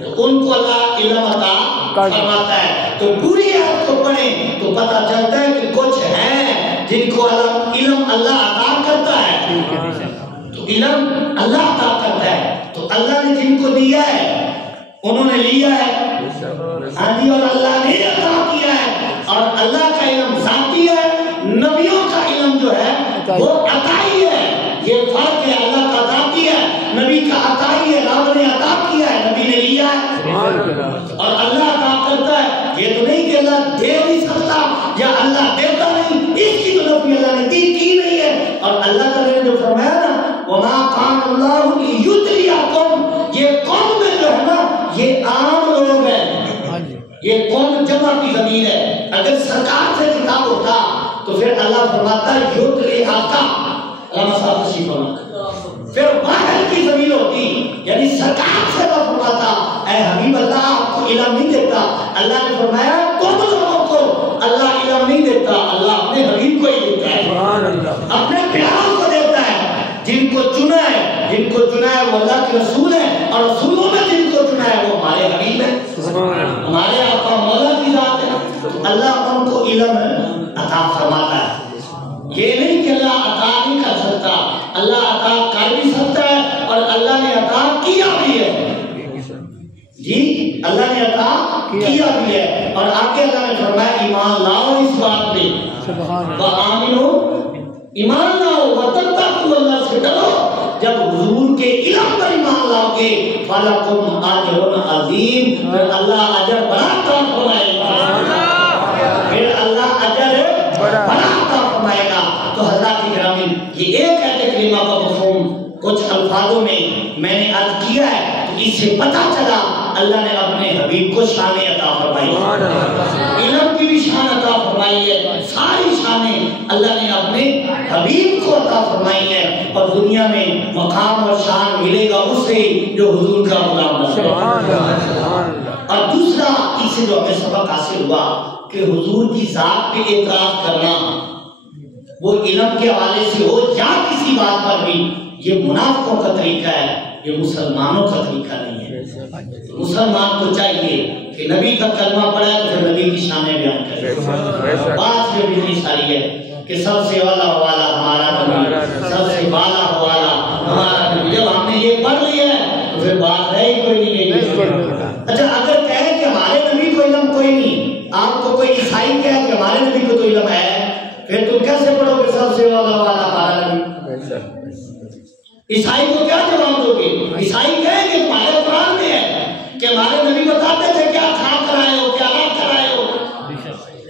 تو ان کو اللہ علم عطا فرماتا ہے. تو پوری آیت کو پڑھیں تو پتہ چلتا ہے کہ کچھ ہیں جن کو علم اللہ عطا کرتا ہے. تو علم اللہ عطا کرتا ہے تو اللہ نے جن کو دیا ہے انہوں نے لیا ہے اور اللہ نے عطا کیا ہے. اور اللہ کا علم ذاتی ہے, نبیوں کا علم جو ہے وہ عطائی ہے. یہ فرق ہے, اللہ کا ذاتی ہے, نبی کا عطائی ہے. رب نے عطا کیا ہے, نبی نے لیا ہے. اور اللہ عطا کرتا ہے, یہ تو نہیں کہ اللہ دے نہیں سکتا یا اللہ دیتا نہیں, اس کی تو نفی اللہ نے کی نہیں ہے. اور اللہ تعالی نے جو فرمایا نا وما کان اللہ لیطلعکم, یہ قوم میں جو ہے نا یہ عام لوگ ہیں, یہ قوم جمع کی زمین ہے. اگر سرکار سے کتاب ہوتا تو پھر اللہ فرماتا ہے یطلعکا, علامہ صاحب تشریف فرماتے, پھر واحد کی زمین ہوتی, یعنی سرکار سے اللہ فرماتا اے حبیب اللہ آپ کو علم نہیں دیتا. اللہ نے فرمایا تم لوگوں کو اللہ علم نہیں دیتا, اللہ اپنے حبیب کو ہی دیتا ہے, اپنے پیاروں کو دیتا ہے. جن کو چنا ہے وہ اللہ کے رسول ہے, اور رسولوں میں جن کو چنا ہے وہ ہمارے حبیب ہے, ہمارے آقا مولا کی ذات ہے. اللہ ان کو علم عطا فرماتا ہے. یہ نہیں کہ اللہ عطا نہیں کر سکتا, اللہ عطا کر بھی سکتا ہے اور اللہ نے عطا کیا بھی ہے. جی اللہ نے عطا کیا بھی ہے. اور آگے اللہ نے فرمایا ایمان لاؤ اس بات پہ, وآمنو, ایمان لاؤ, وتتقوا, اللہ سے ڈرو. جب حضور کے علم پر ایمان لاؤ گے فلکم اجر عظیم, پھر اللہ اجر بڑا عطا فرمائے گا, پھر اللہ اجر بڑا عطا فرمائے گا. تو حضرات گرامی یہ ایک آیت کریمہ کا مفہوم کچھ الفاظوں میں میں نے عرض کیا ہے, تو اس سے پتہ چلا اللہ نے اپنے حبیب کو شان عطا فرمائی ہے, علم کی بھی شان عطا فرمائی ہے, ساری شانیں اللہ نے اپنے حبیب کو عطا فرمائی ہے. اور دنیا میں مقام اور شان ملے گا اس سے جو حضور کا غلام بنے. اور دوسرا اس سے جو ہمیں سبق حاصل ہوا کہ حضور کی ذات پہ اعتراض کرنا وہ علم کے حوالے سے ہو یا کسی بات پر بھی, یہ منافقوں کا طریقہ ہے, یہ مسلمانوں کا طریقہ نہیں ہے. مسلمان کو چاہیے کہ نبی کا کلمہ پڑھے تو پھر نبی کی شانیں بیان کرے. بات یہ بھی اتنی ساری ہے کہ سب سے والا ہمارا نبی, سب سے بالا والا ہمارا نبی. جب ہم نے یہ پڑھ لیا ہے تو پھر بات ہے ہی کوئی نہیں. اچھا اگر کہیں کہ ہمارے نبی کو علم کوئی نہیں, آپ کو کوئی عیسائی کہے کہ ہمارے نبی کو تو علم ہے, پھر تم کیسے پڑھو گے سب سے والا ہمارا نبی؟ عیسائی کو کیا جواب دو گے؟ عیسائی کہیں گے تمہارے قرآن میں ہے کہ ہمارے نبی بتاتے تھے کیا کھا کر آئے ہو, کیا لا کر آئے ہو,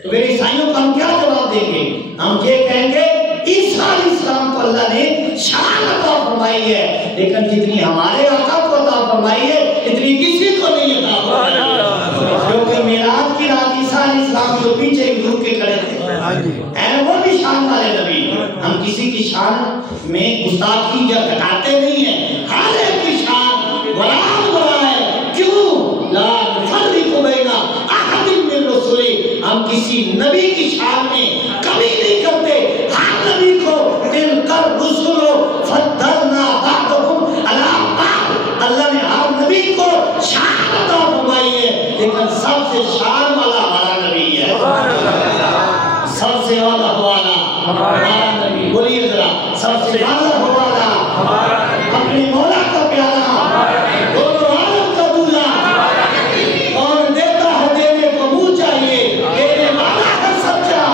تو پھر عیسائیوں کو ہم کیا جواب دیں گے؟ ہم یہ کہیں گے عیسیٰ علیہ السلام کو اللہ نے شان عطا فرمائی ہے, لیکن جتنی ہمارے آقا کو عطا فرمائی ہے اتنی کسی کو نہیں عطا فرمائی ہے. کیونکہ معراج کی رات عیسیٰ علیہ السلام جو پیچھے حضور کے کھڑے تھے وہ بھی شان والے نبی. ہم کسی کی شان میں گستاخی یا کٹاتے نہیں ہیں, ہر ایک کی شان برابر ہے. کیوں؟ لا نفرق بین احد من رسله, ہم کسی نبی کی شان میں کمی نہیں کرتے. ہر نبی کو تلک الرسل فضلنا بعضهم علی بعض, اللہ نے ہر نبی کو شان عطا فرمائی ہے, لیکن سب سے شان والا ہمارا نبی ہے. سب سے والا ہمارا نبی, بولیے ذرا, سب سے والا ہمارا اپنے مولا کا پیارا, دونوں عالم کا دولا, اور دیتا ہے دینے کو منہ چاہیے, دینے والا ہے سچا.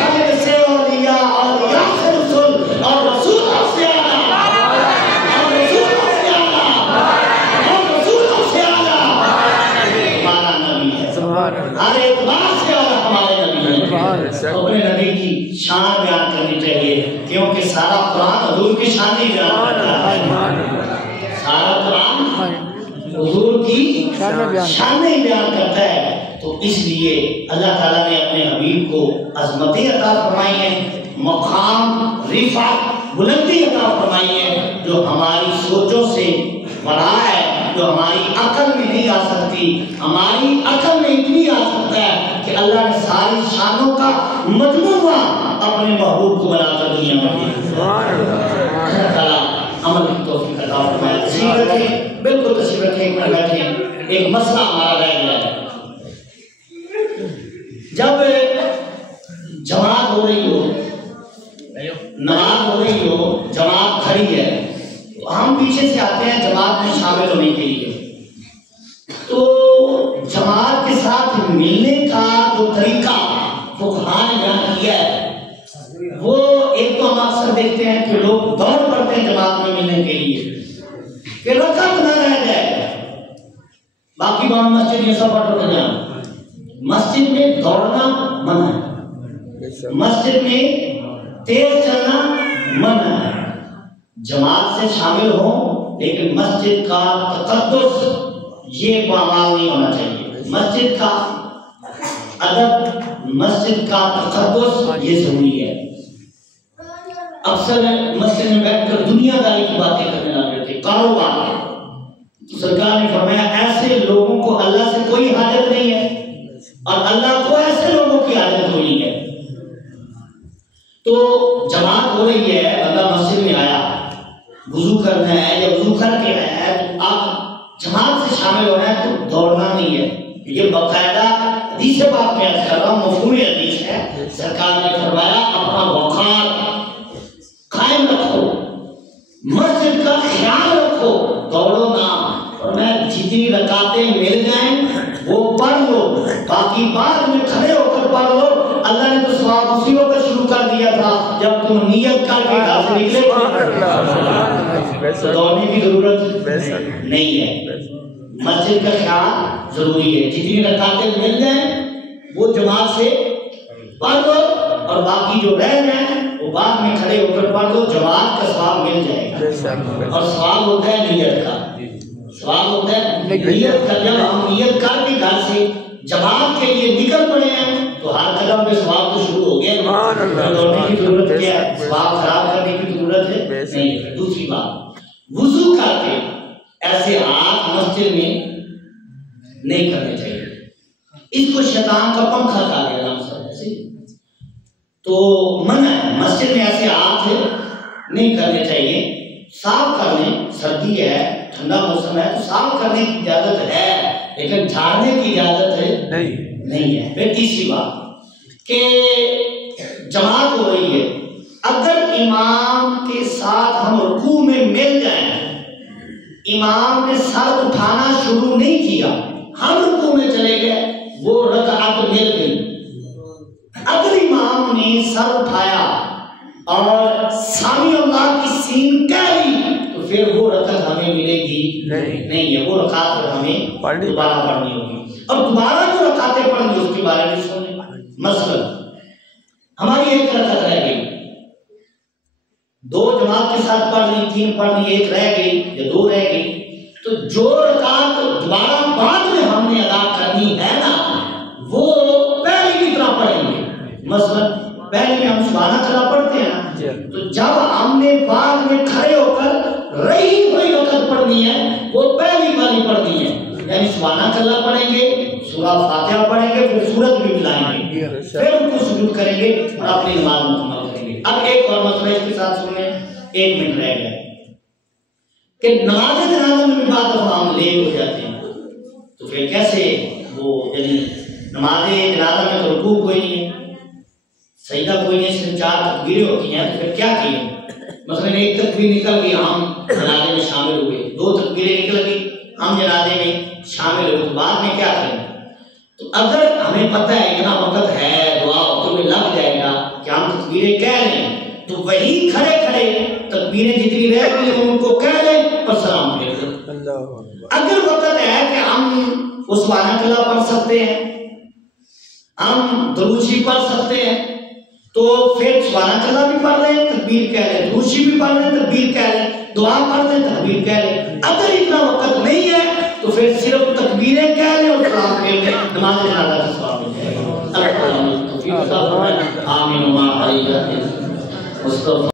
ہمیں سے اولیاء اور یا سے رسول اور رسولوں سے آنا, اور رسولوں سے آنا, اور رسولوں سے آنا ہمارا نبی ہے. ہر اعتبار سے آنا ہمارے نبی ہے. اپنے نبی کی شان بیان کرنی چاہیے, کیونکہ سارا قرآن حضور کی شان ہی بیان کرتا ہے. سارا قرآن حضور کی شان ہی بیان کرتا ہے. تو اس لیے اللہ تعالیٰ نے اپنے حبیب کو عظمتیں عطا فرمائی ہیں, مقام, رفعت, بلندی عطا فرمائی ہے, جو ہماری سوچوں سے بڑا ہے, جو ہماری عقل میں نہیں آ سکتی. ہماری عقل میں اتنی آ سکتا ہے کہ اللہ نے ساری شانوں کا مجموعہ اپنے محبوب کو بنا کر دیا. اللہ تعالیٰ عمل کی توفیق عطا فرمائے. تشریف رکھیں, بالکل تشریف رکھیں, ایک منٹ بیٹھیں. ایک مسئلہ ہمارا رہ گیا ہے. جب جماعت ہو رہی ہو, نماز ہو رہی ہو, جماعت کھڑی ہے, تو ہم پیچھے سے آتے ہیں جماعت میں شامل ہونے کے لیے. تو جماعت کے ساتھ ملنے کا جو طریقہ فقہاء نے بیان کیا ہے, وہ ایک تو ہم اکثر دیکھتے ہیں کہ لوگ دوڑ پڑتے ہیں جماعت میں ملنے کے لیے کہ رکعت نہ رہ جائے. باقی وہاں مسجد یہ سب پڑھ جائیں. مسجد میں دوڑنا منع ہے, مسجد میں تیز چلنا منع ہے. جماعت سے شامل ہوں لیکن مسجد کا تقدس یہ پامال نہیں ہونا چاہیے. مسجد کا ادب, مسجد کا تقدس یہ ضروری ہے. اکثر مسجد میں بیٹھ کر دنیا داری کی باتیں کرنے لگے تھے, کاروبار. سرکار نے فرمایا ایسے لوگوں کو اللہ سے کوئی حاجت نہیں ہے اور اللہ کو ایسے لوگوں کی حاجت ہوئی ہے. تو جماعت ہو رہی ہے, بندہ مسجد میں آیا, وضو کرنا ہے یا وضو کر کے آیا ہے, تو آپ جماعت سے شامل ہو رہے ہیں تو دوڑنا نہیں ہے. یہ باقاعدہ حدیث پاک میں عرض کر رہا ہوں, مفہوم حدیث ہے. سرکار نے فرمایا اپنا وقار قائم رکھو, مسجد کا خیال رکھو, دوڑو نہ. اور میں جتنی رکعتیں مل جائیں وہ پڑھ لو, باقی بعد میں کھڑے ہو کر پڑھ لو. اللہ نے تو ثواب اسی وقت شروع کر دیا تھا جب تم نیت کر کے گھر سے نکلے. دوڑنے کی ضرورت نہیں ہے. مسجد کا خیال ضروری ہے. جتنی رکعتیں مل جائیں وہ جماعت سے پڑھ لو اور باقی جو رہ جائیں وہ بعد میں کھڑے ہو کر پڑھ لو. جماعت کا ثواب مل جائے گا. اور ثواب ہوتا ہے نیت کا, ثواب ہوتا ہے نیت کا. جب ہم نیت کر کے گھر سے جماعت کے لیے نکل پڑے ہیں تو ہر قدم پہ ثواب تو شروع ہو گیا. دوڑنے کی ضرورت کیا ہے, ثواب خراب کرنے کی ضرورت ہے نہیں. دوسری بات, وضو کر کے ایسے ہاتھ مسجد میں نہیں کرنے چاہیے. اس کو شیطان کا پنکھا کہا گیا نام سر ایسے, تو منع ہے. مسجد میں ایسے ہاتھ نہیں کرنے چاہیے. صاف کرنے, سردی ہے, ٹھنڈا موسم ہے تو صاف کرنے کی اجازت ہے لیکن جھاڑنے کی اجازت نہیں ہے. پھر تیسری بات کہ جماعت ہو رہی ہے, اگر امام کے ساتھ ہم رکوع میں مل جائیں, امام نے سر اٹھانا شروع نہیں کیا, ہم رکوع میں چلے گئے, وہ رکعت مل گئی. اگر امام نے سر اٹھایا اور سامی اللہ کی سین کہہ لی تو پھر وہ رکعت ہمیں ملے گی نہیں ہے. وہ رکعت ہمیں دوبارہ پڑھنی ہوگی. اب دوبارہ جو رکعتیں پڑھنی اس کے بارے میں سنیں. مثلا ہماری ایک رکعت رہ گئی, دو جماعت کے ساتھ پڑھ لی, تین پڑھ لی, ایک رہ گئی یا دو رہ گئی, تو جو رکعت دوبارہ بعد میں ہم نے ادا کرنی ہے نا وہ پہلی کی طرح پڑھیں گے. مثلا پہلے میں ہم سبحانہ اللہ پڑھتے ہیں نا, تو جب ہم نے بعد میں کھڑے ہو کر رہی ہوئی رکعت پڑھنی ہے وہ پہلی والی پڑھنی ہے. یعنی سبحانہ اللہ پڑھیں گے, سورہ فاتحہ پڑھیں گے, پھر سورت بھی ملائیں گے, پھر ان کو سجود کریں گے اور اپنی نماز مکمل کریں گے. اب ایک اور مسئلہ اس کے ساتھ سنیں, 1 منٹ رہ گیا کہ نماز جنازہ میں بھی بعض دفعہ ہم لیٹ ہو جاتے ہیں, تو پھر کیسے وہ, یعنی نماز جنازہ میں تو رکوع کوئی نہیں ہے, سجدہ کوئی نہیں, صرف 4 تکبیریں ہوتی ہیں, تو پھر کیا کیے. مثلا ایک تکبیر نکل گئی, ہم جنازے میں شامل ہوئے, 2 تکبیریں نکل گئی, ہم جنازے میں شامل ہوئے, تو بعد میں کیا کریں. تو اگر ہمیں پتہ ہے اتنا وقت ہے, دعا ہوتے ہوئے لگ جائے گا کہ ہم تکبیریں کہہ لیں, تو وہی کھڑے کھڑے تکبیریں جتنی رہ گئی ہیں ان کو کہہ لیں اور سلام پھیر دیں. اگر وقت ہے کہ ہم سبحانہ اللہ پڑھ سکتے ہیں, ہم درود شریف پڑھ سکتے ہیں, تو پھر سبحانہ اللہ بھی پڑھ لیں, تکبیر کہہ لیں, درود شریف بھی پڑھ لیں, تکبیر کہہ لیں, دعا پڑھ لیں, تکبیر کہہ لیں. اگر اتنا وقت نہیں ہے تو پھر صرف تکبیریں کہہ لیں اور سلام پھیر لیں, نماز جنازہ کا ثواب مل جائے گا. آمین.